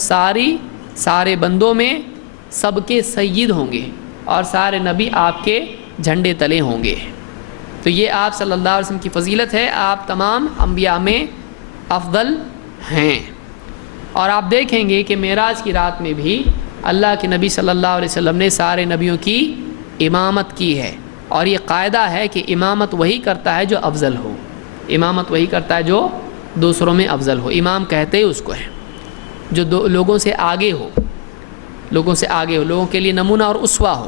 سارے بندوں میں سب کے سید ہوں گے، اور سارے نبی آپ کے جھنڈے تلے ہوں گے۔ تو یہ آپ صلی اللہ علیہ وسلم کی فضیلت ہے، آپ تمام انبیاء میں افضل ہیں۔ اور آپ دیکھیں گے کہ معراج کی رات میں بھی اللہ کے نبی صلی اللہ علیہ وسلم نے سارے نبیوں کی امامت کی ہے، اور یہ قاعدہ ہے کہ امامت وہی کرتا ہے جو افضل ہو، امامت وہی کرتا ہے جو دوسروں میں افضل ہو۔ امام کہتے ہی اس کو ہے جو لوگوں سے آگے ہو، لوگوں کے لیے نمونہ اور اسوہ ہو۔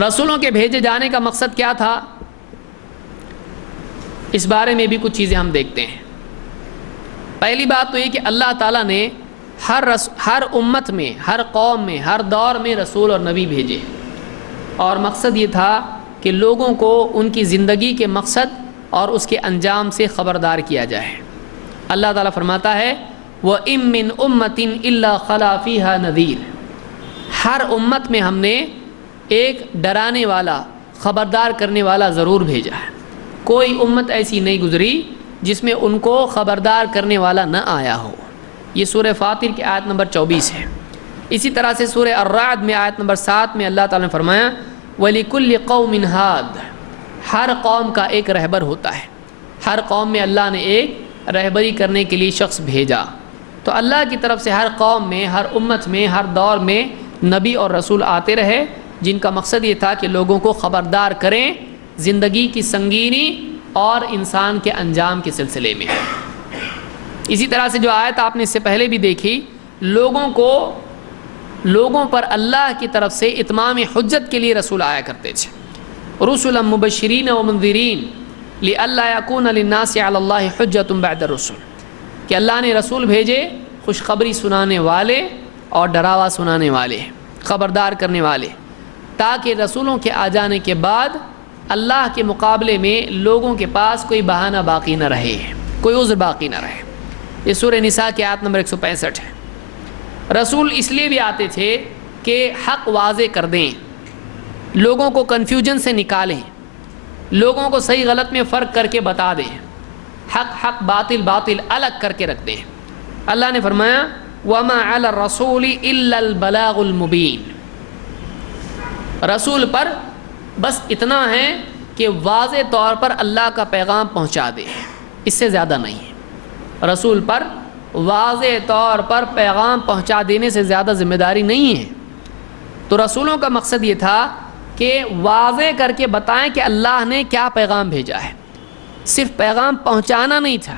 رسولوں کے بھیجے جانے کا مقصد کیا تھا، اس بارے میں بھی کچھ چیزیں ہم دیکھتے ہیں۔ پہلی بات تو یہ کہ اللہ تعالیٰ نے ہر امت میں، ہر قوم میں، ہر دور میں رسول اور نبی بھیجے، اور مقصد یہ تھا کہ لوگوں کو ان کی زندگی کے مقصد اور اس کے انجام سے خبردار کیا جائے۔ اللہ تعالیٰ فرماتا ہے وَإِن مِّنْ أُمَّةٍ إِلَّا خَلَا فِيهَا نَذِيرٌ، ہر امت میں ہم نے ایک ڈرانے والا، خبردار کرنے والا ضرور بھیجا ہے۔ کوئی امت ایسی نہیں گزری جس میں ان کو خبردار کرنے والا نہ آیا ہو۔ یہ سورہ فاطر کی آیت نمبر 24 ہے۔ اسی طرح سے سورہ الرعد میں آیت نمبر 7 میں اللہ تعالیٰ نے فرمایا وَلِكُلِّ قَوْمٍ هَادٍ، ہر قوم کا ایک رہبر ہوتا ہے، ہر قوم میں اللہ نے ایک رہبری کرنے کے لیے شخص بھیجا۔ تو اللہ کی طرف سے ہر قوم میں، ہر امت میں، ہر دور میں نبی اور رسول آتے رہے، جن کا مقصد یہ تھا کہ لوگوں کو خبردار کریں زندگی کی سنگینی اور انسان کے انجام کے سلسلے میں۔ اسی طرح سے جو آیت آپ نے اس سے پہلے بھی دیکھی، لوگوں پر اللہ کی طرف سے اتمام حجت کے لیے رسول آیا کرتے تھے۔ رسلا مبشرین و منذرین لئلا یکون للناس علی اللہ حجۃ بعد الرسل، کہ اللہ نے رسول بھیجے خوشخبری سنانے والے اور ڈراوا سنانے والے، خبردار کرنے والے، تاکہ رسولوں کے آ جانے کے بعد اللہ کے مقابلے میں لوگوں کے پاس کوئی بہانہ باقی نہ رہے، کوئی عذر باقی نہ رہے۔ یہ سورہ نساء کی آیت نمبر 165 ہے۔ رسول اس لیے بھی آتے تھے کہ حق واضح کر دیں، لوگوں کو کنفیوژن سے نکالیں، لوگوں کو صحیح غلط میں فرق کر کے بتا دیں، حق باطل الگ کر کے رکھ دیں۔ اللہ نے فرمایا وَمَا عَلَى الرَّسُولِ إِلَّا الْبَلَاغُ الْمُبِينُ، رسول پر بس اتنا ہے کہ واضح طور پر اللہ کا پیغام پہنچا دے، اس سے زیادہ نہیں ہے۔ رسول پر واضح طور پر پیغام پہنچا دینے سے زیادہ ذمہ داری نہیں ہے۔ تو رسولوں کا مقصد یہ تھا کہ واضح کر کے بتائیں کہ اللہ نے کیا پیغام بھیجا ہے، صرف پیغام پہنچانا نہیں تھا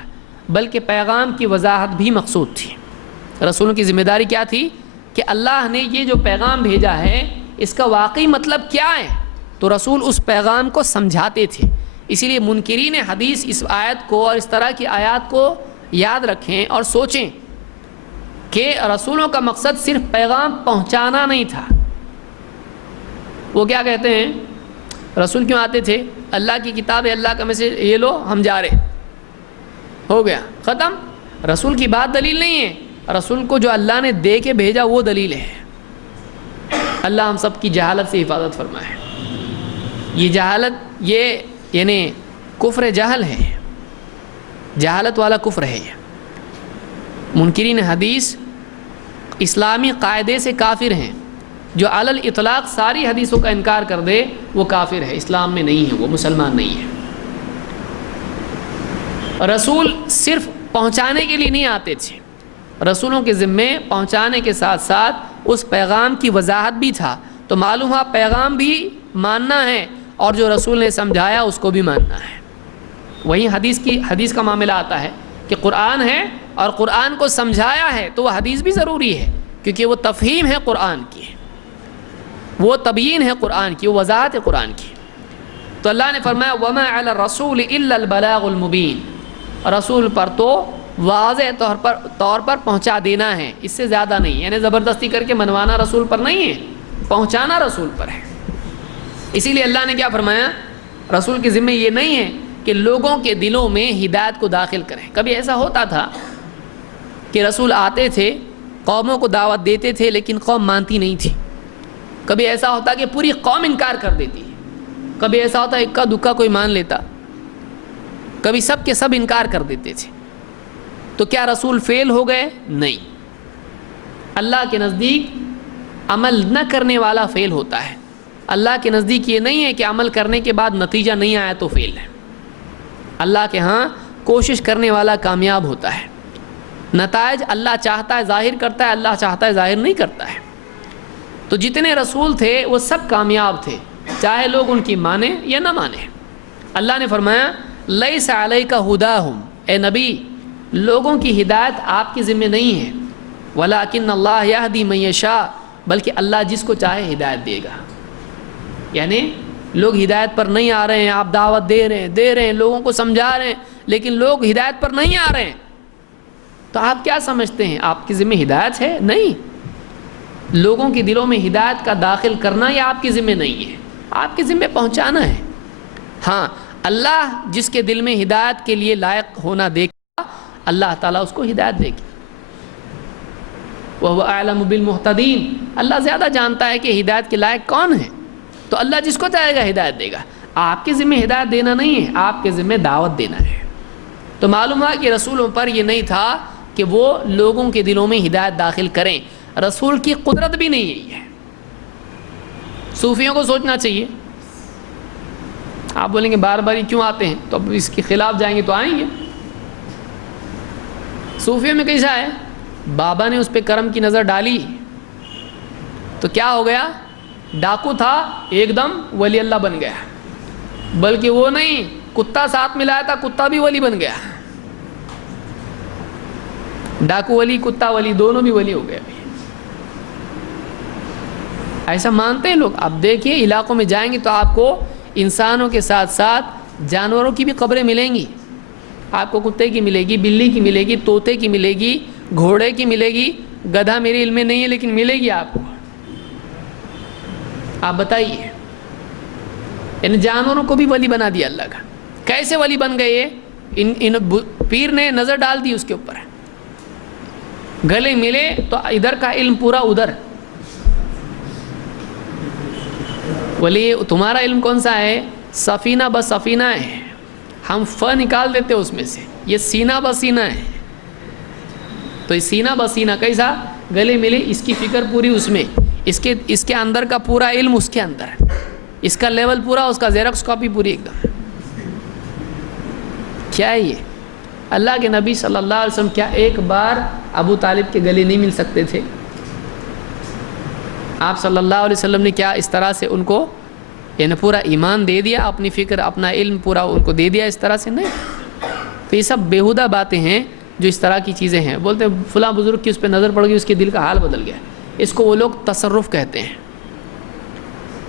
بلکہ پیغام کی وضاحت بھی مقصود تھی۔ رسولوں کی ذمہ داری کیا تھی کہ اللہ نے یہ جو پیغام بھیجا ہے اس کا واقعی مطلب کیا ہے، تو رسول اس پیغام کو سمجھاتے تھے۔ اسی لیے منکرین حدیث اس آیت کو اور اس طرح کی آیات کو یاد رکھیں اور سوچیں کہ رسولوں کا مقصد صرف پیغام پہنچانا نہیں تھا۔ وہ کیا کہتے ہیں، رسول کیوں آتے تھے؟ اللہ کی کتاب ہے، اللہ کا میسج، یہ لو ہم جا رہے، ہو گیا ختم۔ رسول کی بات دلیل نہیں ہے، رسول کو جو اللہ نے دے کے بھیجا وہ دلیل ہے۔ اللہ ہم سب کی جہالت سے حفاظت فرمائے۔ یہ جہالت، یہ یعنی کفر جہل ہے، جہالت والا کفر ہے۔ منکرین حدیث اسلامی قاعدے سے کافر ہیں، جو علی الاطلاق ساری حدیثوں کا انکار کر دے وہ کافر ہے، اسلام میں نہیں ہے، وہ مسلمان نہیں ہے۔ رسول صرف پہنچانے کے لیے نہیں آتے تھے، رسولوں کے ذمے پہنچانے کے ساتھ ساتھ اس پیغام کی وضاحت بھی تھا۔ تو معلوم ہوا پیغام بھی ماننا ہے اور جو رسول نے سمجھایا اس کو بھی ماننا ہے۔ وہیں حدیث کا معاملہ آتا ہے کہ قرآن ہے اور قرآن کو سمجھایا ہے تو وہ حدیث بھی ضروری ہے، کیونکہ وہ تفہیم ہے قرآن کی، وہ تبیین ہے قرآن کی، وہ وضاحت ہے قرآن کی۔ تو اللہ نے فرمایا وَمَا عَلَى الرَّسُولِ إِلَّا الْبَلَاغُ الْمُبِينُ، رسول پر تو واضح طور پر پہنچا دینا ہے، اس سے زیادہ نہیں، یعنی زبردستی کر کے منوانا رسول پر نہیں ہے، پہنچانا رسول پر ہے۔ اسی لیے اللہ نے کیا فرمایا، رسول کے ذمہ یہ نہیں ہے کہ لوگوں کے دلوں میں ہدایت کو داخل کریں۔ کبھی ایسا ہوتا تھا کہ رسول آتے تھے، قوموں کو دعوت دیتے تھے، لیکن قوم مانتی نہیں تھی۔ کبھی ایسا ہوتا کہ پوری قوم انکار کر دیتی، کبھی ایسا ہوتا اکا دکا کوئی مان لیتا، کبھی سب کے سب انکار کر دیتے تھے۔ تو کیا رسول فیل ہو گئے؟ نہیں، اللہ کے نزدیک عمل نہ کرنے والا فیل ہوتا ہے۔ اللہ کے نزدیک یہ نہیں ہے کہ عمل کرنے کے بعد نتیجہ نہیں آیا تو فیل ہے۔ اللہ کے ہاں کوشش کرنے والا کامیاب ہوتا ہے۔ نتائج اللہ چاہتا ہے ظاہر کرتا ہے، اللہ چاہتا ہے ظاہر نہیں کرتا ہے۔ تو جتنے رسول تھے وہ سب کامیاب تھے، چاہے لوگ ان کی مانیں یا نہ مانیں۔ اللہ نے فرمایا لیس علیک ھداھم، اے نبی لوگوں کی ہدایت آپ کی ذمہ نہیں ہے، ولکن اللہ یہدی من یشاء، بلکہ اللہ جس کو چاہے ہدایت دے گا۔ یعنی لوگ ہدایت پر نہیں آ رہے ہیں، آپ دعوت دے رہے ہیں، لوگوں کو سمجھا رہے ہیں، لیکن لوگ ہدایت پر نہیں آ رہے ہیں، تو آپ کیا سمجھتے ہیں آپ کی ذمہ ہدایت ہے؟ نہیں، لوگوں کے دلوں میں ہدایت کا داخل کرنا یہ آپ کی ذمہ نہیں ہے، آپ کے ذمہ پہنچانا ہے۔ ہاں اللہ جس کے دل میں ہدایت کے لیے لائق ہونا دیکھا، اللہ تعالیٰ اس کو ہدایت دے گی۔ وَهُوَ أَعْلَمُ بِالْمُهْتَدِينَ، اللہ زیادہ جانتا ہے کہ ہدایت کے لائق کون ہیں، تو اللہ جس کو چاہے گا ہدایت دے گا۔ آپ کے ذمہ ہدایت دینا نہیں ہے، آپ کے ذمہ دعوت دینا ہے۔ تو معلوم ہوا کہ رسولوں پر یہ نہیں تھا کہ وہ لوگوں کے دلوں میں ہدایت داخل کریں، رسول کی قدرت بھی نہیں یہی ہے۔ صوفیوں کو سوچنا چاہیے۔ آپ بولیں گے بار بار کیوں آتے ہیں، تو اب اس کے خلاف جائیں گے تو آئیں گے۔ صوفیوں میں کیسا ہے، بابا نے اس پہ کرم کی نظر ڈالی تو کیا ہو گیا، ڈاکو تھا ایک دم ولی اللہ بن گیا، بلکہ وہ نہیں، کتا ساتھ ملایا تھا، کتا بھی ولی بن گیا۔ ڈاکو ولی، کتا ولی، دونوں بھی ولی ہو گئے۔ ایسا مانتے ہیں لوگ۔ آپ دیکھیے علاقوں میں جائیں گے تو آپ کو انسانوں کے ساتھ ساتھ جانوروں کی بھی قبریں ملیں گی۔ آپ کو کتے کی ملے گی، بلی کی ملے گی، طوطے کی ملے گی، گھوڑے کی ملے گی، گدھا میرے علم میں نہیں ہے لیکن ملے گی آپ کو۔ آپ بتائیے، ان جانوروں کو بھی ولی بنا دیا اللہ کا۔ کیسے ولی بن گئے؟ ان پیر نے نظر ڈال دی اس کے اوپر، گلے ملے تو ادھر کا علم پورا ادھر۔ ولی تمہارا علم کون سا ہے؟ سفینہ بس سفینہ ہے، ہم نکال دیتے اس میں سے، یہ سینہ بسینہ ہے۔ تو یہ سینہ بسینہ کیسا؟ گلے ملے، اس کی فکر پوری اس میں، اس کے اندر کا پورا علم اس کے اندر، اس کا لیول پورا، اس کا زیروکس کاپی پوری ایک دم۔ کیا ہے یہ؟ اللہ کے نبی صلی اللہ علیہ وسلم کیا ایک بار ابو طالب کے گلے نہیں مل سکتے تھے؟ آپ صلی اللہ علیہ وسلم نے کیا اس طرح سے ان کو یعنی پورا ایمان دے دیا، اپنی فکر اپنا علم پورا ان کو دے دیا اس طرح سے؟ نہیں۔ تو یہ سب بیہودہ باتیں ہیں جو اس طرح کی چیزیں ہیں۔ بولتے ہیں فلاں بزرگ کی اس پہ نظر پڑ گئی، اس کے دل کا حال بدل گیا، اس کو وہ لوگ تصرف کہتے ہیں،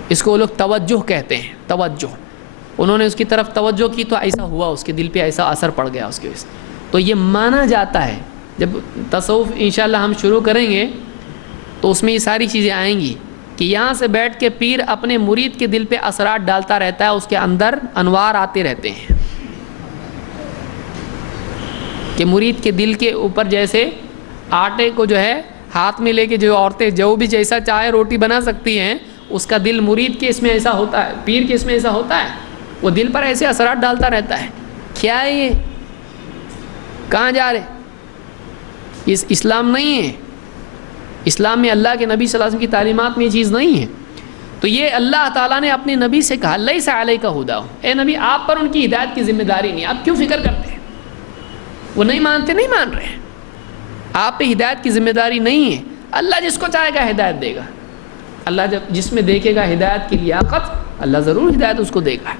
اس کو وہ لوگ توجہ کہتے ہیں۔ توجہ، انہوں نے اس کی طرف توجہ کی تو ایسا ہوا، اس کے دل پہ ایسا اثر پڑ گیا اس کے وجہ سے۔ تو یہ مانا جاتا ہے، جب تصوف انشاءاللہ ہم شروع کریں گے تو اس میں یہ ساری چیزیں آئیں گی کہ یہاں سے بیٹھ کے پیر اپنے مرید کے دل پہ اثرات ڈالتا رہتا ہے، اس کے اندر انوار آتے رہتے ہیں کہ مرید کے دل کے اوپر جیسے آٹے کو جو ہے ہاتھ میں لے کے جو عورتیں جو بھی جیسا چاہے روٹی بنا سکتی ہیں، اس کا دل مرید کے اس میں ایسا ہوتا ہے، پیر کے اس میں ایسا ہوتا ہے، وہ دل پر ایسے اثرات ڈالتا رہتا ہے۔ کیا ہے یہ؟ کہاں جا رہے؟ اس اسلام نہیں ہے۔ اسلام میں اللہ کے نبی صلی اللہ علیہ وسلم کی تعلیمات میں یہ چیز نہیں ہے۔ تو یہ اللہ تعالیٰ نے اپنے نبی سے کہا لیس علیک ھداھم، اے نبی آپ پر ان کی ہدایت کی ذمہ داری نہیں، آپ کیوں فکر کرتے ہیں؟ وہ نہیں مانتے، نہیں مان رہے ہیں، آپ پہ ہدایت کی ذمہ داری نہیں ہے۔ اللہ جس کو چاہے گا ہدایت دے گا۔ اللہ جب جس میں دیکھے گا ہدایت کی لیاقت، اللہ ضرور ہدایت اس کو دے گا۔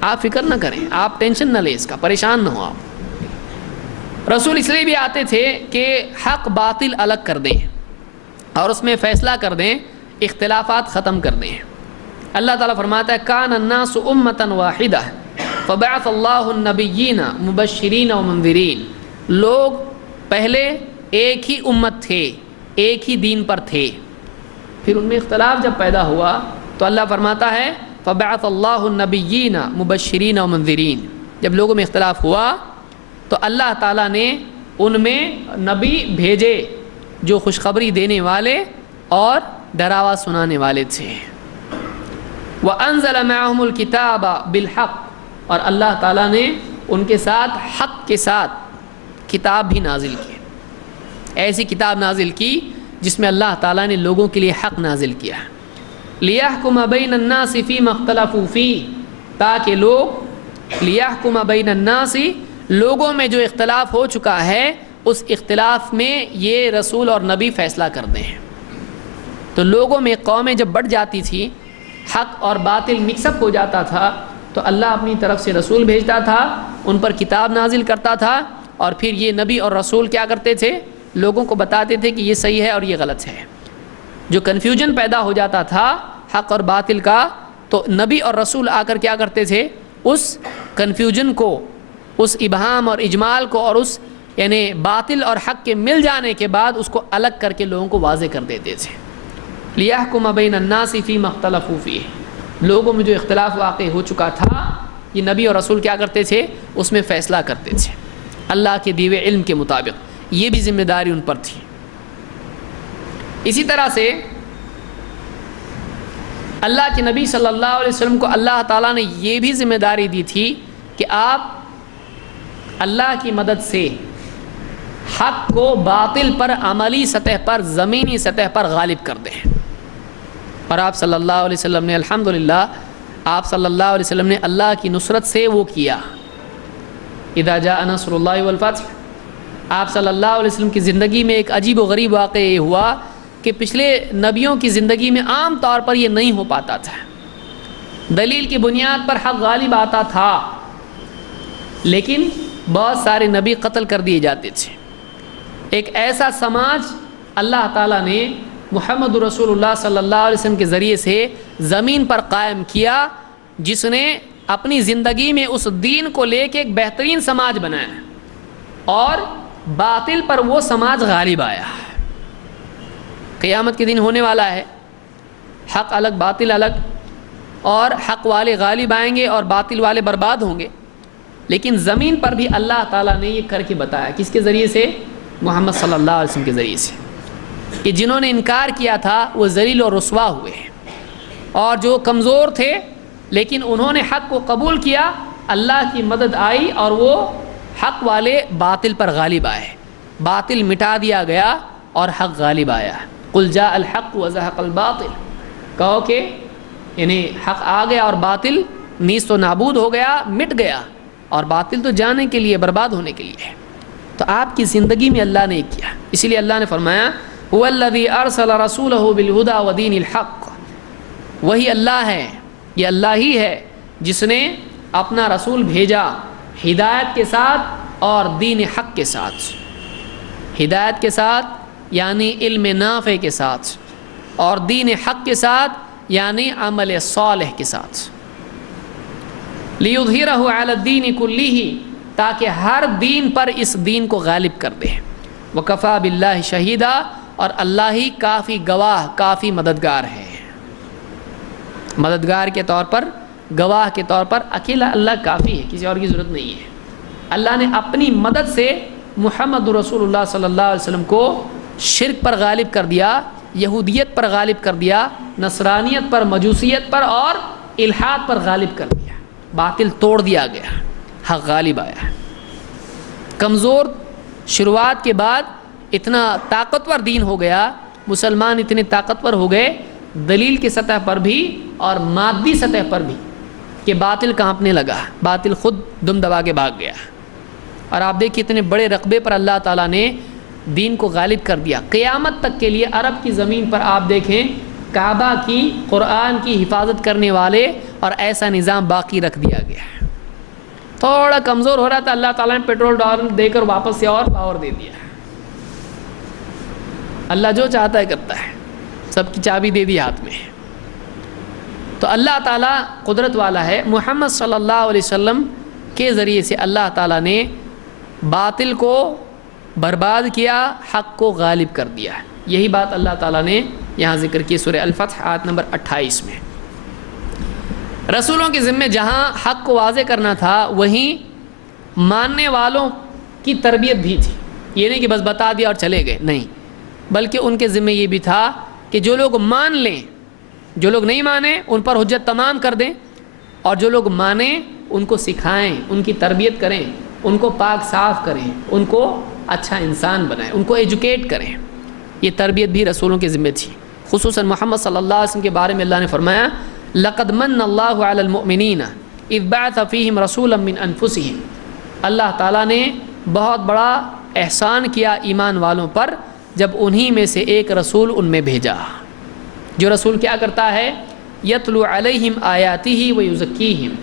آپ فکر نہ کریں، آپ ٹینشن نہ لیں اس کا، پریشان نہ ہو آپ۔ رسول اس لیے بھی آتے تھے کہ حق باطل الگ کر دیں اور اس میں فیصلہ کر دیں، اختلافات ختم کر دیں۔ اللہ تعالیٰ فرماتا ہے کان الناس امۃ واحدہ فبعث اللہ النبیین مبشرین ومنذرین، لوگ پہلے ایک ہی امت تھے، ایک ہی دین پر تھے، پھر ان میں اختلاف جب پیدا ہوا تو اللہ فرماتا ہے فبعث اللہ النبیین مبشرین و منذرین، جب لوگوں میں اختلاف ہوا تو اللہ تعالیٰ نے ان میں نبی بھیجے جو خوشخبری دینے والے اور ڈراوا سنانے والے تھے۔ وَأَنزَلَ مَعَهُمُ الْكِتَابَ بِالْحَقِّ، اور اللہ تعالیٰ نے ان کے ساتھ حق کے ساتھ کتاب بھی نازل کی، ایسی کتاب نازل کی جس میں اللہ تعالیٰ نے لوگوں کے لیے حق نازل کیا، لِيَحْكُمَ بَيْنَ النَّاسِ فِي مَا اخْتَلَفُوا فِيهِ، تاکہ لوگ لِيَحْكُمَ بَيْنَ النَّاسِ، لوگوں میں جو اختلاف ہو چکا ہے اس اختلاف میں یہ رسول اور نبی فیصلہ کر دیں۔ تو لوگوں میں قومیں جب بڑھ جاتی تھی، حق اور باطل مکس اپ ہو جاتا تھا، تو اللہ اپنی طرف سے رسول بھیجتا تھا، ان پر کتاب نازل کرتا تھا، اور پھر یہ نبی اور رسول کیا کرتے تھے؟ لوگوں کو بتاتے تھے کہ یہ صحیح ہے اور یہ غلط ہے۔ جو کنفیوژن پیدا ہو جاتا تھا حق اور باطل کا، تو نبی اور رسول آ کر کیا کرتے تھے؟ اس کنفیوژن کو، اس ابہام اور اجمال کو، اور اس یعنی باطل اور حق کے مل جانے کے بعد اس کو الگ کر کے لوگوں کو واضح کر دیتے تھے۔ لِيَحْكُمَ بَيْنَ النَّاسِ فِي مَا اخْتَلَفُوا فِيهِ، لوگوں میں جو اختلاف واقع ہو چکا تھا، یہ نبی اور رسول کیا کرتے تھے؟ اس میں فیصلہ کرتے تھے اللہ کے دیوے علم کے مطابق۔ یہ بھی ذمہ داری ان پر تھی۔ اسی طرح سے اللہ کے نبی صلی اللہ علیہ وسلم کو اللہ تعالیٰ نے یہ بھی ذمہ داری دی تھی کہ آپ اللہ کی مدد سے حق کو باطل پر عملی سطح پر، زمینی سطح پر غالب کر دیں۔ اور آپ صلی اللہ علیہ وسلم نے الحمدللہ، آپ صلی اللہ علیہ وسلم نے اللہ کی نصرت سے وہ کیا۔ اذا جاء نصر اللہ والفتح، آپ صلی اللہ علیہ وسلم کی زندگی میں ایک عجیب و غریب واقعہ یہ ہوا کہ پچھلے نبیوں کی زندگی میں عام طور پر یہ نہیں ہو پاتا تھا، دلیل کی بنیاد پر حق غالب آتا تھا، لیکن بہت سارے نبی قتل کر دیے جاتے تھے۔ ایک ایسا سماج اللہ تعالیٰ نے محمد رسول اللہ صلی اللہ علیہ وسلم کے ذریعے سے زمین پر قائم کیا، جس نے اپنی زندگی میں اس دین کو لے کے ایک بہترین سماج بنایا، اور باطل پر وہ سماج غالب آیا۔ قیامت کے دن ہونے والا ہے، حق الگ باطل الگ، اور حق والے غالب آئیں گے اور باطل والے برباد ہوں گے، لیکن زمین پر بھی اللہ تعالیٰ نے یہ کر کے بتایا۔ کس کے ذریعے سے؟ محمد صلی اللہ علیہ وسلم کے ذریعے سے، کہ جنہوں نے انکار کیا تھا وہ ذلیل و رسوا ہوئے، اور جو کمزور تھے لیکن انہوں نے حق کو قبول کیا، اللہ کی مدد آئی اور وہ حق والے باطل پر غالب آئے، باطل مٹا دیا گیا اور حق غالب آیا۔ قل جاء الحق وزهق الباطل، کہو کہ یعنی حق آ گیا اور باطل نیست و نابود ہو گیا، مٹ گیا، اور باطل تو جانے کے لیے، برباد ہونے کے لیے ہے۔ تو آپ کی زندگی میں اللہ نے کیا، اسی لیے اللہ نے فرمایا هو الذی ارسل رسولہ بالہدی ودین الحق، وہی اللہ ہے، یہ اللہ ہی ہے جس نے اپنا رسول بھیجا ہدایت کے ساتھ اور دین حق کے ساتھ۔ ہدایت کے ساتھ یعنی علم نافع کے ساتھ، اور دین حق کے ساتھ یعنی عمل صالح کے ساتھ۔ لیظہرہ علی الدین کلہ، تاکہ ہر دین پر اس دین کو غالب کر دے۔ وکفی باللہ شہیدا، اور اللہ ہی کافی گواہ، کافی مددگار ہے۔ مددگار کے طور پر، گواہ کے طور پر اکیلا اللہ کافی ہے، کسی اور کی ضرورت نہیں ہے۔ اللہ نے اپنی مدد سے محمد رسول اللہ صلی اللہ علیہ وسلم کو شرک پر غالب کر دیا، یہودیت پر غالب کر دیا، نصرانیت پر، مجوسیت پر اور الحاد پر غالب کر دیا۔ باطل توڑ دیا گیا، حق غالب آیا۔ کمزور شروعات کے بعد اتنا طاقتور دین ہو گیا، مسلمان اتنے طاقتور ہو گئے دلیل کی سطح پر بھی اور مادی سطح پر بھی، کہ باطل کانپنے لگا، باطل خود دم دبا کے بھاگ گیا۔ اور آپ دیکھیں اتنے بڑے رقبے پر اللہ تعالیٰ نے دین کو غالب کر دیا۔ قیامت تک کے لیے عرب کی زمین پر آپ دیکھیں کعبہ کی، قرآن کی حفاظت کرنے والے اور ایسا نظام باقی رکھ دیا گیا۔ تھوڑا کمزور ہو رہا تھا، اللہ تعالیٰ نے پیٹرول ڈال دے کر واپس سے اور پاور دے دیا۔ اللہ جو چاہتا ہے کرتا ہے، سب کی چابی دے دی ہاتھ میں۔ تو اللہ تعالیٰ قدرت والا ہے۔ محمد صلی اللہ علیہ وسلم کے ذریعے سے اللہ تعالیٰ نے باطل کو برباد کیا، حق کو غالب کر دیا ہے۔ یہی بات اللہ تعالیٰ نے یہاں ذکر کی سورہ الفتح آیت نمبر 28 میں۔ رسولوں کے ذمے جہاں حق کو واضح کرنا تھا، وہیں ماننے والوں کی تربیت بھی تھی۔ یہ نہیں کہ بس بتا دیا اور چلے گئے، نہیں، بلکہ ان کے ذمے یہ بھی تھا کہ جو لوگ مان لیں، جو لوگ نہیں مانیں ان پر حجت تمام کر دیں، اور جو لوگ مانیں ان کو سکھائیں، ان کی تربیت کریں، ان کو پاک صاف کریں، ان کو اچھا انسان بنائیں، ان کو ایجوکیٹ کریں۔ یہ تربیت بھی رسولوں کے ذمے تھی۔ خصوصاً محمد صلی اللہ علیہ وسلم کے بارے میں اللہ نے فرمایا لَقَدْ مَنَّ اللَّهُ عَلَى الْمُؤْمِنِينَ إِذْ بَعَثَ فِيهِمْ رَسُولًا مِّنْ أَنفُسِهِمْ۔ اللہ تعالیٰ نے بہت بڑا احسان کیا ایمان والوں پر جب انہی میں سے ایک رسول ان میں بھیجا، جو رسول کیا کرتا ہے، یتلو علیہم آیاتہ ویزکیہم،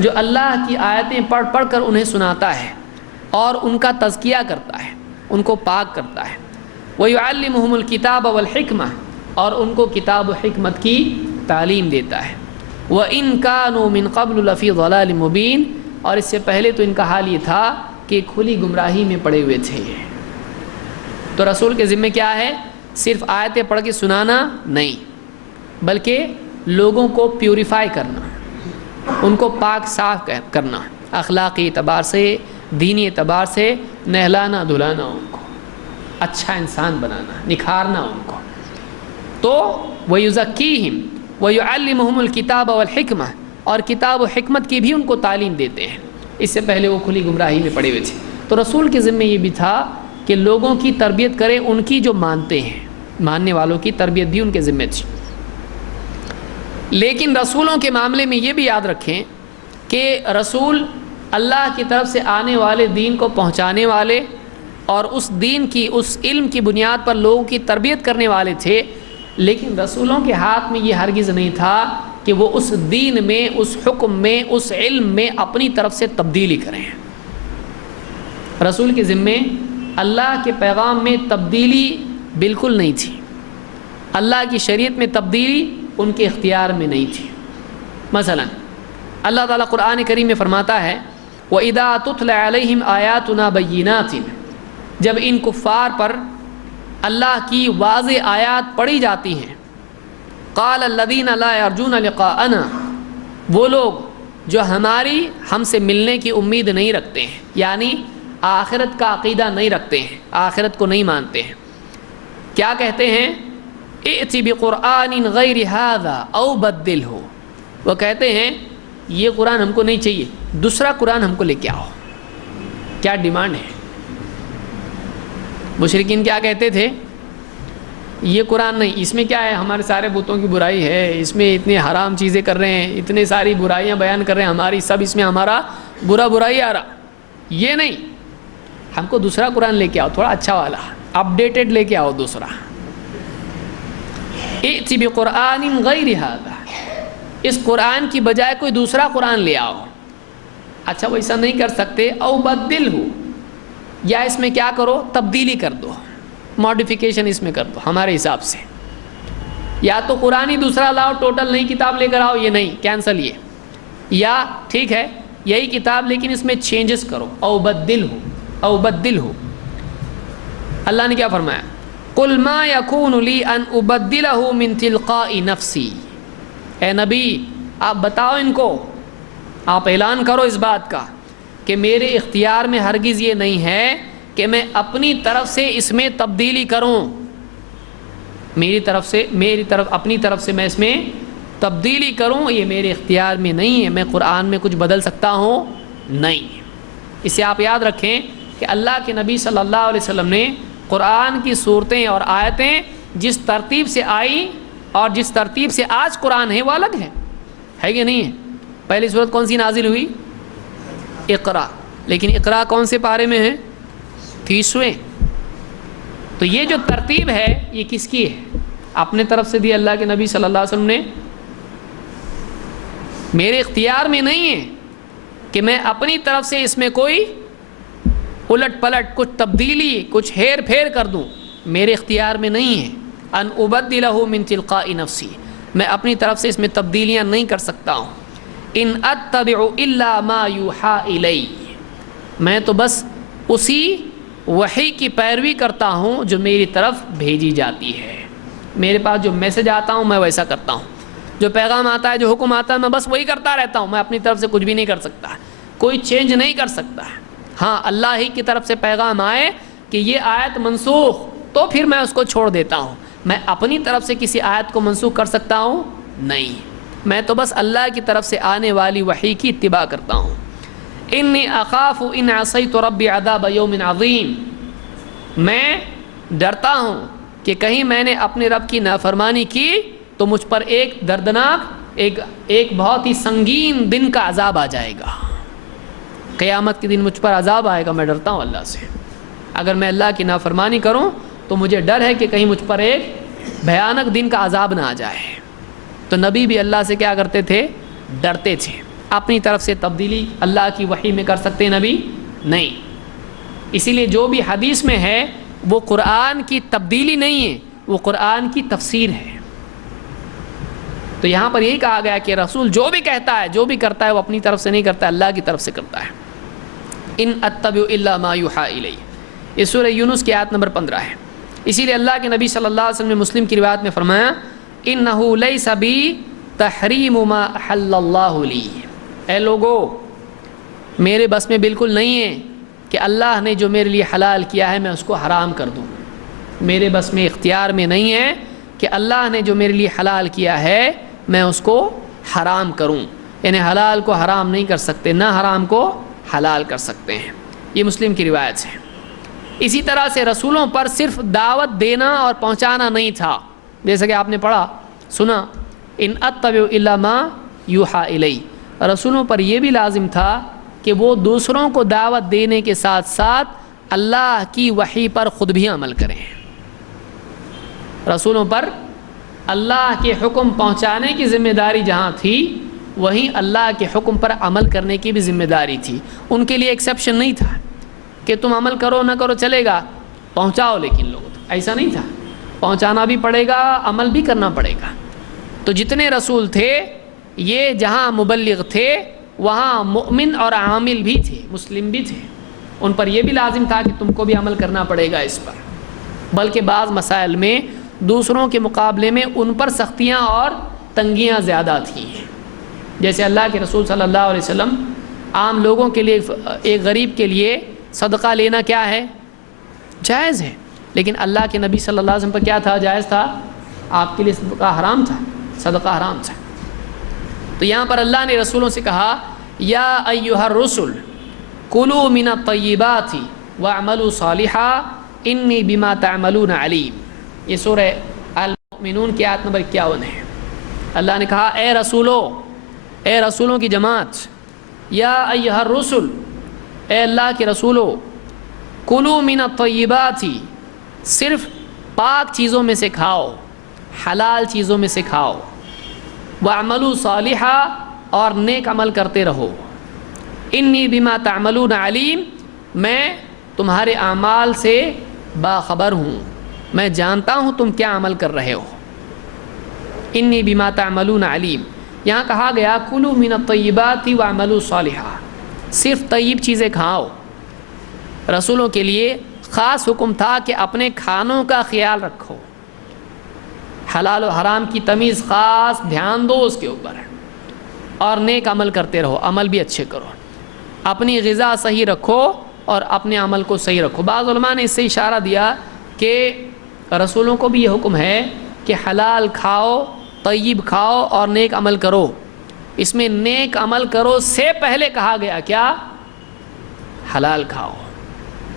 جو اللہ کی آیتیں پڑھ پڑھ کر انہیں سناتا ہے اور ان کا تزکیہ کرتا ہے، ان کو پاک کرتا ہے، ویعلمہم الکتاب والحکمہ، اور ان کو کتاب و حکمت کی تعلیم دیتا ہے، وَإِن كَانُوا مِن قَبْلُ لَفِي ضَلَالٍ مُبِينٍ، اور اس سے پہلے تو ان کا حال یہ تھا کہ کھلی گمراہی میں پڑے ہوئے تھے۔ تو رسول کے ذمہ کیا ہے؟ صرف آیتیں پڑھ کے سنانا نہیں، بلکہ لوگوں کو پیوریفائی کرنا، ان کو پاک صاف کرنا، اخلاقی اعتبار سے، دینی اعتبار سے نہلانا دھلانا، ان کو اچھا انسان بنانا، نکھارنا ان کو۔ تو وَيُزَكِّيهِمْ وَيُعَلِّمُهُمُ الْكِتَابَ وَالْحِكْمَةَ، اور کتاب و حکمت کی بھی ان کو تعلیم دیتے ہیں، اس سے پہلے وہ کھلی گمراہی میں پڑے ہوئے تھے۔ تو رسول کے ذمہ یہ بھی تھا کہ لوگوں کی تربیت کرے، ان کی جو مانتے ہیں، ماننے والوں کی تربیت بھی ان کے ذمہ تھی۔ لیکن رسولوں کے معاملے میں یہ بھی یاد رکھیں کہ رسول اللہ کی طرف سے آنے والے دین کو پہنچانے والے اور اس دین کی، اس علم کی بنیاد پر لوگوں کی تربیت کرنے والے تھے، لیکن رسولوں کے ہاتھ میں یہ ہرگز نہیں تھا کہ وہ اس دین میں، اس حکم میں، اس علم میں اپنی طرف سے تبدیلی کریں۔ رسول کے ذمے اللہ کے پیغام میں تبدیلی بالکل نہیں تھی، اللہ کی شریعت میں تبدیلی ان کے اختیار میں نہیں تھی۔ مثلا اللہ تعالیٰ قرآن کریم میں فرماتا ہے وَإِذَا تُتْلَى عَلَيْهِمْ آيَاتُنَا بَيِّنَاتٍ، جب ان کفار پر اللہ کی واضح آیات پڑھی جاتی ہیں، قَالَ الَّذِينَ لَا يَرْجُونَ لِقَاءَنَا، وہ لوگ جو ہم سے ملنے کی امید نہیں رکھتے ہیں، یعنی آخرت کا عقیدہ نہیں رکھتے ہیں، آخرت کو نہیں مانتے ہیں، کیا کہتے ہیں؟ ائْتِ بِقُرْآنٍ غَيْرِ هَذَا أَوْ بَدِّلْهُ، وہ کہتے ہیں یہ قرآن ہم کو نہیں چاہیے، دوسرا قرآن ہم کو لے کے آؤ۔ کیا ڈیمانڈ ہے؟ مشرکین کیا کہتے تھے؟ یہ قرآن نہیں، اس میں کیا ہے، ہمارے سارے بتوں کی برائی ہے، اس میں اتنی حرام چیزیں کر رہے ہیں، اتنے ساری برائیاں بیان کر رہے ہیں ہماری، سب اس میں ہمارا برائی آ رہا، یہ نہیں، ہم کو دوسرا قرآن لے کے آؤ، تھوڑا اچھا والا، اپڈیٹڈ لے کے آؤ دوسرا۔ ائْتِ بِقُرْآنٍ غَيْرِ هَذَا، اس قرآن کی بجائے کوئی دوسرا قرآن لے آؤ۔ اچھا وہ ایسا نہیں کر سکتے، او بدلہ، یا اس میں کیا کرو، تبدیلی کر دو، ماڈیفیکیشن اس میں کر دو ہمارے حساب سے، یا تو قرآن ہی دوسرا لاؤ، ٹوٹل نئی کتاب لے کر آؤ، یہ نہیں، کینسل یہ، یا ٹھیک ہے یہی کتاب لیکن اس میں چینجز کرو، او بدلہ۔ اللہ نے کیا فرمایا؟ قُلْ مَا يَكُونُ لِي أَنْ أُبَدِّلَهُ مِنْ تِلْقَاءِ نَفْسِي، اے نبی آپ بتاؤ ان کو، آپ اعلان کرو اس بات کا کہ میرے اختیار میں ہرگز یہ نہیں ہے کہ میں اپنی طرف سے اس میں تبدیلی کروں، اپنی طرف سے میں اس میں تبدیلی کروں، یہ میرے اختیار میں نہیں ہے، میں قرآن میں کچھ بدل سکتا ہوں نہیں۔ اسے آپ یاد رکھیں کہ اللہ کے نبی صلی اللہ علیہ وسلم نے قرآن کی صورتیں اور آیتیں جس ترتیب سے آئیں اور جس ترتیب سے آج قرآن ہے وہ الگ ہے کہ نہیں ہے؟ پہلی صورت کون سی نازل ہوئی؟ اقرا، لیکن اقرا کون سے پارے میں ہے؟ 30ویں۔ تو یہ جو ترتیب ہے یہ کس کی ہے؟ اپنے طرف سے دی اللہ کے نبی صلی اللہ علیہ وسلم نے، میرے اختیار میں نہیں ہے کہ میں اپنی طرف سے اس میں کوئی الٹ پلٹ، کچھ تبدیلی، کچھ ہیر پھیر کر دوں، میرے اختیار میں نہیں ہے۔ ان ابدلہ من تلقاء نفسی، میں اپنی طرف سے اس میں تبدیلیاں نہیں کر سکتا ہوں۔ ان اتبع الا ما یوحى الی، میں تو بس اسی وحی کی پیروی کرتا ہوں جو میری طرف بھیجی جاتی ہے. میرے پاس جو میسج آتا ہوں میں ویسا کرتا ہوں, جو پیغام آتا ہے, جو حکم آتا ہے, میں بس وہی کرتا رہتا ہوں. میں اپنی طرف سے کچھ بھی نہیں کر سکتا, کوئی چینج نہیں کر سکتا. ہاں, اللہ ہی کی طرف سے پیغام آئے کہ یہ آیت منسوخ, تو پھر میں اس کو چھوڑ دیتا ہوں. میں اپنی طرف سے کسی آیت کو منسوخ کر سکتا ہوں؟ نہیں. میں تو بس اللہ کی طرف سے آنے والی وحی کی اتباع کرتا ہوں. انی اخاف ان عصیت ربی عذاب یوم عظیم. میں ڈرتا ہوں کہ کہیں میں نے اپنے رب کی نافرمانی کی تو مجھ پر ایک دردناک, ایک بہت ہی سنگین دن کا عذاب آ جائے گا. قیامت کے دن مجھ پر عذاب آئے گا. میں ڈرتا ہوں اللہ سے. اگر میں اللہ کی نافرمانی کروں تو مجھے ڈر ہے کہ کہیں مجھ پر ایک بھیانک دن کا عذاب نہ آ جائے. تو نبی بھی اللہ سے کیا کرتے تھے؟ ڈرتے تھے. اپنی طرف سے تبدیلی اللہ کی وحی میں کر سکتے نبی؟ نہیں. اسی لیے جو بھی حدیث میں ہے وہ قرآن کی تبدیلی نہیں ہے, وہ قرآن کی تفسیر ہے. تو یہاں پر یہی کہا گیا کہ رسول جو بھی کہتا ہے, جو بھی کرتا ہے, وہ اپنی طرف سے نہیں کرتا, اللہ کی طرف سے کرتا ہے. ان اتبع الا ما یوحی الی. یہ سورہ یونس کی آیت نمبر 15 ہے. اسی لیے اللہ کے نبی صلی اللہ علیہ وسلم نے مسلم کی روایت میں فرمایا انہ لیس بی تحریم ما احل اللہ لی. اے لوگو, میرے بس میں بالکل نہیں ہے کہ اللہ نے جو میرے لیے حلال کیا ہے میں اس کو حرام کر دوں. میرے بس میں, اختیار میں نہیں ہے کہ اللہ نے جو میرے لیے حلال کیا ہے میں اس کو حرام کروں. یعنی حلال کو حرام نہیں کر سکتے, نہ حرام کو حلال کر سکتے ہیں. یہ مسلم کی روایت ہے. اسی طرح سے رسولوں پر صرف دعوت دینا اور پہنچانا نہیں تھا, جیسا کہ آپ نے پڑھا سنا ان اتبع الا ما یوحی الی. رسولوں پر یہ بھی لازم تھا کہ وہ دوسروں کو دعوت دینے کے ساتھ ساتھ اللہ کی وحی پر خود بھی عمل کریں. رسولوں پر اللہ کے حکم پہنچانے کی ذمہ داری جہاں تھی, وہیں اللہ کے حکم پر عمل کرنے کی بھی ذمہ داری تھی. ان کے لیے ایکسیپشن نہیں تھا کہ تم عمل کرو نہ کرو چلے گا, پہنچاؤ لیکن لوگوں تک. ایسا نہیں تھا. پہنچانا بھی پڑے گا, عمل بھی کرنا پڑے گا. تو جتنے رسول تھے یہ جہاں مبلغ تھے وہاں مؤمن اور عامل بھی تھے, مسلم بھی تھے. ان پر یہ بھی لازم تھا کہ تم کو بھی عمل کرنا پڑے گا اس پر. بلکہ بعض مسائل میں دوسروں کے مقابلے میں ان پر سختیاں اور تنگیاں زیادہ تھیں. جیسے اللہ کے رسول صلی اللہ علیہ وسلم عام لوگوں کے لیے, ایک غریب کے لیے صدقہ لینا کیا ہے؟ جائز ہے. لیکن اللہ کے نبی صلی اللہ علیہ وسلم پر کیا تھا؟ جائز تھا. آپ کے لیے صدقہ حرام تھا, صدقہ حرام تھا. تو یہاں پر اللہ نے رسولوں سے کہا یا ایھا الرسل کلوا من الطیبات واعملوا صالحا انی بما تعملون علیم. یہ سورہ المؤمنون کی آیت نمبر 51 ہے. اللہ نے کہا اے رسولو, اے رسولوں کی جماعت, یا ایھا الرسل, اے اللہ کے رسولو, کلوا من الطیبات, صرف پاک چیزوں میں سے کھاؤ, حلال چیزوں میں سے کھاؤ. وَاعْمَلُوا صَالِحًا, اور نیک عمل کرتے رہو. انی بما تعملون علیم, میں تمہارے اعمال سے باخبر ہوں, میں جانتا ہوں تم کیا عمل کر رہے ہو. انی بما تعملون علیم. یہاں کہا گیا کلوا من الطیبات واعملوا صالحا, صرف طیب چیزیں کھاؤ. رسولوں کے لیے خاص حکم تھا کہ اپنے کھانوں کا خیال رکھو, حلال و حرام کی تمیز خاص دھیان دو اس کے اوپر, اور نیک عمل کرتے رہو, عمل بھی اچھے کرو. اپنی غذا صحیح رکھو اور اپنے عمل کو صحیح رکھو. بعض علماء نے اس سے اشارہ دیا کہ رسولوں کو بھی یہ حکم ہے کہ حلال کھاؤ, طیب کھاؤ اور نیک عمل کرو. اس میں نیک عمل کرو سے پہلے کہا گیا کیا؟ حلال کھاؤ.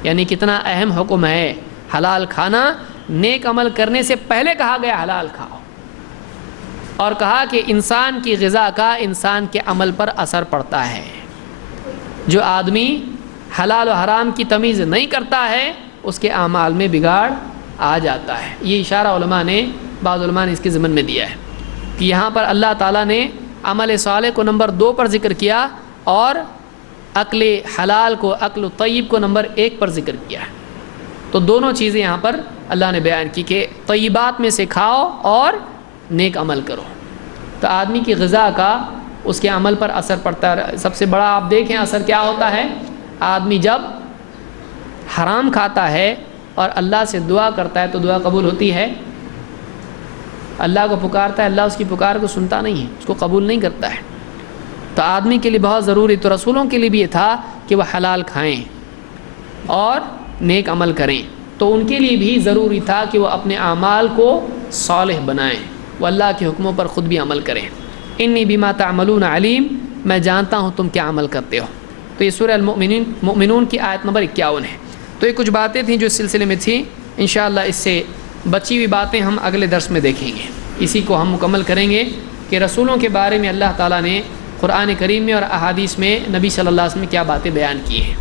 یعنی کتنا اہم حکم ہے حلال کھانا. نیک عمل کرنے سے پہلے کہا گیا حلال کھاؤ, اور کہا کہ انسان کی غذا کا انسان کے عمل پر اثر پڑتا ہے. جو آدمی حلال و حرام کی تمیز نہیں کرتا ہے اس کے اعمال میں بگاڑ آ جاتا ہے. یہ اشارہ علماء نے, بعض علماء نے اس کے ضمن میں دیا ہے کہ یہاں پر اللہ تعالیٰ نے عمل صالح کو نمبر 2 پر ذکر کیا اور عقل حلال کو, عقل طیب کو نمبر 1 پر ذکر کیا. تو دونوں چیزیں یہاں پر اللہ نے بیان کی کہ طیبات میں سے کھاؤ اور نیک عمل کرو. تو آدمی کی غذا کا اس کے عمل پر اثر پڑتا ہے. سب سے بڑا آپ دیکھیں اثر کیا ہوتا ہے, آدمی جب حرام کھاتا ہے اور اللہ سے دعا کرتا ہے تو دعا قبول ہوتی ہے؟ اللہ کو پکارتا ہے، اللہ اس کی پکار کو سنتا نہیں ہے، اس کو قبول نہیں کرتا ہے۔ تو آدمی کے لیے بہت ضروری، تو رسولوں کے لیے بھی یہ تھا کہ وہ حلال کھائیں اور نیک عمل کریں، تو ان کے لیے بھی ضروری تھا کہ وہ اپنے اعمال کو صالح بنائیں، وہ اللہ کے حکموں پر خود بھی عمل کریں۔ انی بما تعملون علیم، میں جانتا ہوں تم کیا عمل کرتے ہو۔ تو یہ سورہ المؤمنون کی آیت نمبر 51 ہے۔ تو یہ کچھ باتیں تھیں جو اس سلسلے میں تھیں، انشاءاللہ اس سے بچی ہوئی باتیں ہم اگلے درس میں دیکھیں گے۔ اسی کو ہم مکمل کریں گے کہ رسولوں کے بارے میں اللہ تعالیٰ نے قرآن کریم میں اور احادیث میں نبی صلی اللہ علیہ وسلم نے کیا باتیں بیان کی ہیں۔